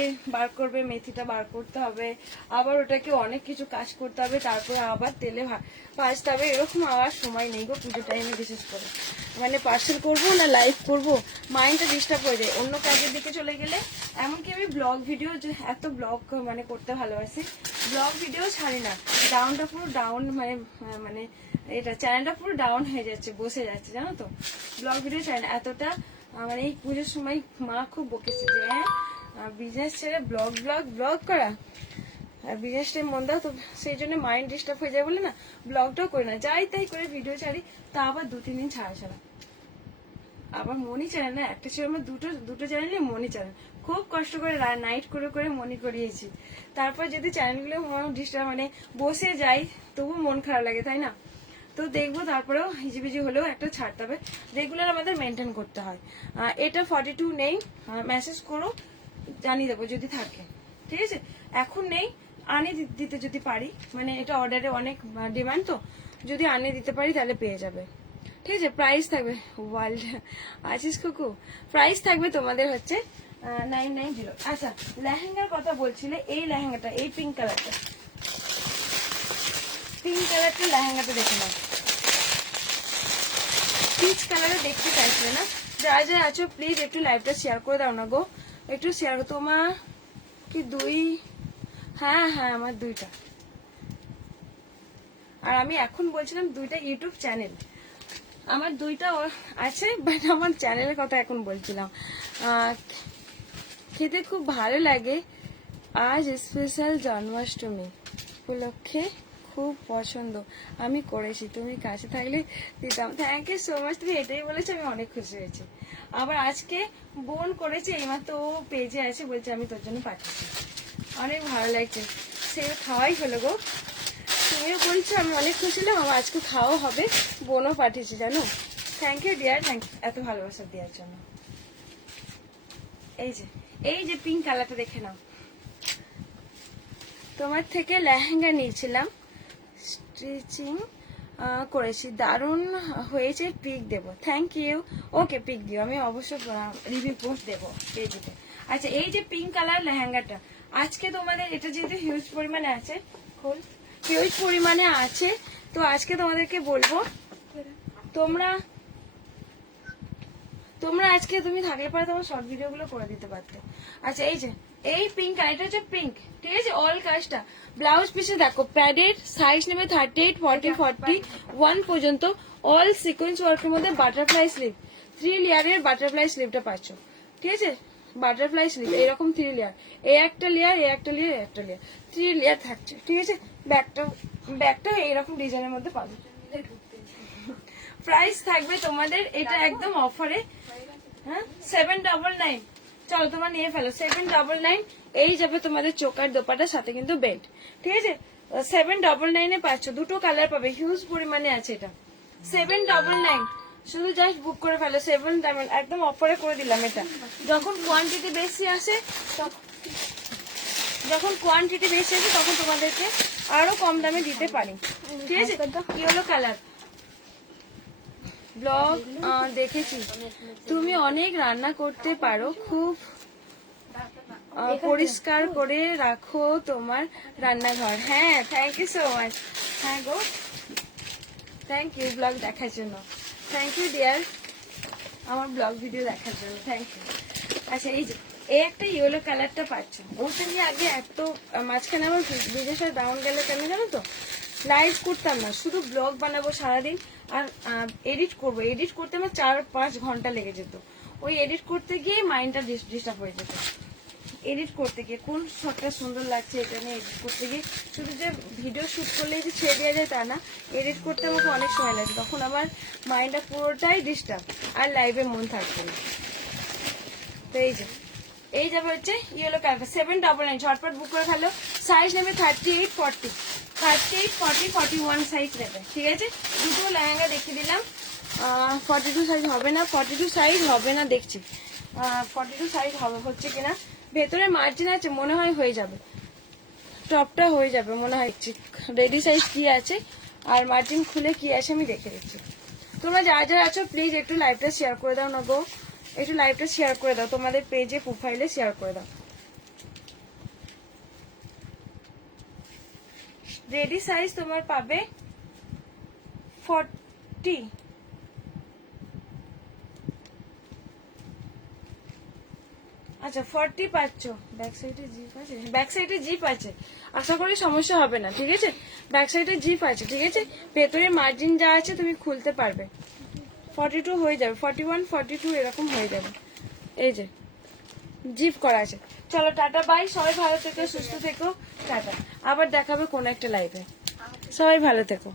এ বার করবে, মেথিটা বার করতে হবে, আবার ওটাকে অনেক কিছু কাজ করতে হবে, তারপরে আবার তেলে ভাজতে হবে। এরকম আমার সময় নেই গো পুজো টাইমে, বিশেষ করে মানে পার্সেল করবো না লাইভ করবো, মাইন্ডটা ডিস্টার্ব হয়ে যায় অন্য কাজের দিকে চলে গেলে। এমনকি আমি ব্লগ ভিডিও, এত ব্লগ মানে করতে ভালোবাসি, ব্লগ ভিডিও ছাড়ি না, ডাউনটা পুরো ডাউন, মানে মানে এটা চ্যানেলটা পুরো ডাউন হয়ে যাচ্ছে, বসে যাচ্ছে, জানো তো। ব্লগ ভিডিও ছাড়ি না এতটা, মানে এই পুজোর সময় মা খুব বকেছে যে হ্যাঁ বিজনেস ছেড়ে ব্লগ ব্লগ ব্লগ করা, আর বিজনেসটাই মন দাও, তো সেই জন্য মাইন্ড ডিস্টার্ব হয়ে যায় বলে না ব্লগটাও করি না, যাই তাই করে ভিডিও ছাড়ি, তা আবার 2-3 দিন ছাড়া ছাড়া। আবার মনি চ্যানেল না, একটা ছিল আমার, দুটো চ্যানেলে মনি চ্যানেল, খুব কষ্ট করে নাইট করে করে মনি করিয়েছি। তারপর যদি চ্যানেলগুলো ডিস্টার্ব মানে বসে যাই তবু মন খারাপ লাগে, তাই না? তো দেখবো, তারপরেও হিজিবিজি হলেও একটা ছাড়তে হবে, রেগুলার আমাদের মেনটেন করতে হয়। এটা 42 নেই, মেসেজ করো, জানিয়ে দেবো যদি থাকে, ঠিক আছে? এখন নেই, আনে দিতে যদি পারি, মানে এটা অর্ডারে অনেক ডিমান্ড, তো যদি আনে দিতে পারি তাহলে পেয়ে যাবে, ঠিক আছে? প্রাইস থাকবে ওয়ার্ল্ড আছিস কুকু, প্রাইস থাকবে তোমাদের হচ্ছে 990। আচ্ছা, লেহেঙ্গার কথা বলছিলে, এই লেহেঙ্গাটা, এই পিঙ্ক কালারটা, পিঙ্ক কালারটা লেহেঙ্গাটা দেখে নাও, পিচ কালারে দেখতে চাইছিলে না? যারা যারা আছো প্লিজ একটু লাইভটা শেয়ার করে দাও না গো, একটু শেয়ার করো। তোমার কি 2? হ্যাঁ হ্যাঁ, আমার 2টা। আর আমি এখন বলছিলাম 2টা ইউটিউব চ্যানেল, আমার 2টা আছে, বাট আমার চ্যানেলের কথা এখন বলছিলাম। খেতে খুব ভালো লাগে, আজ স্পেশাল জন্মাষ্টমী উপলক্ষে খুব পছন্দ, আমি করেছি, তুমি কাছে থাকলে দিতাম। থ্যাংক ইউ সো মাচ, তুমি এটাই বলেছো, আমি অনেক খুশি হয়েছি। আবার আজকে বোন করেছে, এইমাত্র ও পেজে আছে, বলছে আমি তোর জন্য পাঠিয়েছি, অনেক ভালো লাগছে, সে খাওয়াই হলো গো, তুমিও বলছো, আমি অনেক খুশি হলাম, আমার আজকে খাওয়া হবে, বোনও পাঠিয়েছি, জানো। Thank you dear, thank you এত ভালোবাসা দেওয়ার জন্য। এই যে পিঙ্ক কালারটা দেখে নাও, তোমার থেকে লেহেঙ্গা নিয়েছিলাম, স্টিচিং করেছি, দারুণ হয়েছে, পিক দেবো। থ্যাংক ইউ, ওকে পিক দিও, আমি অবশ্যই রিভিউ পোস্ট দেবো পেজেতে। আচ্ছা, এই যে পিঙ্ক কালার লেহেঙ্গাটা, আজকে তোমাদের এটা যেহেতু হিউজ পরিমাণে আছে, হিউজ পরিমাণে আছে, তো আজকে তোমাদেরকে বলবো, তোমরা আজকে তুমি থাকলে পরে তোমার শর্ট ভিডিও গুলো করে দিতে পারতে। আচ্ছা, এই যে এই পিঙ্ক, এটা হচ্ছে পিঙ্ক, ঠিক আছে? অল কাজটা ব্লাউজ পিসে দেখো, প্যাডেড সাইজ নেবে 38, 40, 41 পর্যন্ত, অল সিকোয়েন্স ওয়ার্কের মধ্যে বাটারফ্লাই স্লিভ, 3 লেয়ারের বাটারফ্লাই স্লিভটা পাচ্ছ, ঠিক আছে? বাটারফ্লাই স্লিভ এরকম 3 লেয়ার, এই একটা লেয়ার, এই একটা লেয়ার, এই একটা লেয়ার, 3 লেয়ার থাকছে, ঠিক আছে? ব্যাগটাও এইরকম ডিজাইনের মধ্যে পাবে। প্রাইস থাকবে তোমাদের এটা একদম অফারে, হ্যাঁ 799, চলো তোমরা নিয়ে ফেলো, 799, এই যাবে তোমাদের চোকার দোপাটার সাথে কিন্তু বেল্ট, ঠিক আছে? 799 পাচ্ছ, 2টো কালার পাবে, হিউজ পরিমাণে আছে এটা, 799, শুধু জাস্ট বুক করে ফেলো, 7 একদম অফারে করে দিলাম এটা। যখন কোয়ান্টিটি বেশি আসে তখন তোমাদেরকে আরো কম দামে দিতে পারি, ঠিক আছে? ইয়েলো কালার ব্লগ দেখেছি, তুমি অনেক রান্না করতে পারো, খুব পরিষ্কার করে রাখো তোমার রান্নাঘর। হ্যাঁ, থ্যাংক ইউ সো মাচ, হ্যাঁ গো, থ্যাংক ইউ ব্লগ দেখার জন্য, থ্যাংক ইউ ডিয়ার, আমার ব্লগ ভিডিও দেখার জন্য থ্যাংক ইউ। আচ্ছা, এই যে এই একটা ইয়েলো কালারটা পাচ্ছ, ওটা নিয়ে আগে এত মাঝখানে আমার বিদেশে ডাউন গেলে কেন জানো তো, লাইভ করতাম না, শুধু ব্লগ বানাবো সারাদিন, আর এডিট করতে আমার 4-5 ঘন্টা লেগে যেত, ওই এডিট করতে গিয়ে মাইন্ডটা ডিস্টার্ব হয়ে যেত, এডিট করতে গিয়ে কোন শটটা সুন্দর লাগছে এটা নিয়ে এডিট করতে গিয়ে, শুধু যে ভিডিও শুট করলেই যে ছেড়ে দেওয়া যায় তা না, এডিট করতে আমাকে অনেক সময় লাগে, তখন আমার মাইন্ডটা পুরোটাই ডিস্টার্ব, আর লাইভে মন থাকবে না। তো এই যাবে হচ্ছে ইয়েলো কালারটা, 799, ঝটপট বুক করে ফেলো, সাইজ নেবে 38, 40, 41 সাইজ নেবে, ঠিক আছে? 2টো লেহেঙ্গা দেখিয়ে দিলাম, 42 সাইজ হবে না, 42 সাইজ হবে না, দেখছি 42 সাইজ হচ্ছে কিনা, ভেতরে মার্জিন আছে মনে হয়, হয়ে যাবে, টপটা হয়ে যাবে মনে হয়, রেডি সাইজ কি আছে আর মার্জিন খুলে কি আছে আমি দেখে দিচ্ছি। তোমরা যারা যারা আছো প্লিজ একটু লাইভটা শেয়ার করে দাও না গো, একটু লাইভটা শেয়ার করে দাও, তোমাদের পেজে প্রোফাইলে শেয়ার করে দাও। রেডি সাইজ তোমার পাবে 40। আচ্ছা 40 পাচ্ছ। ব্যাক সাইডে জিপ আছে, ব্যাক সাইডে জিপ আছে, আশা করি সমস্যা হবে না। ঠিক আছে, ব্যাক সাইডে জিপ আছে। ঠিক আছে, ভেতরে মার্জিন যা আছে তুমি খুলতে পারবে। 42 হয়ে যাবে, 41 42 এরকম হয়ে যাবে। এই যে জিপ করা আছে। চলো টাটা বাই, সবাই ভালো থেকো, সুস্থ থেকো, টাটা। আবার দেখাবে কোন একটা লাইভে। সবাই ভালো থেকো।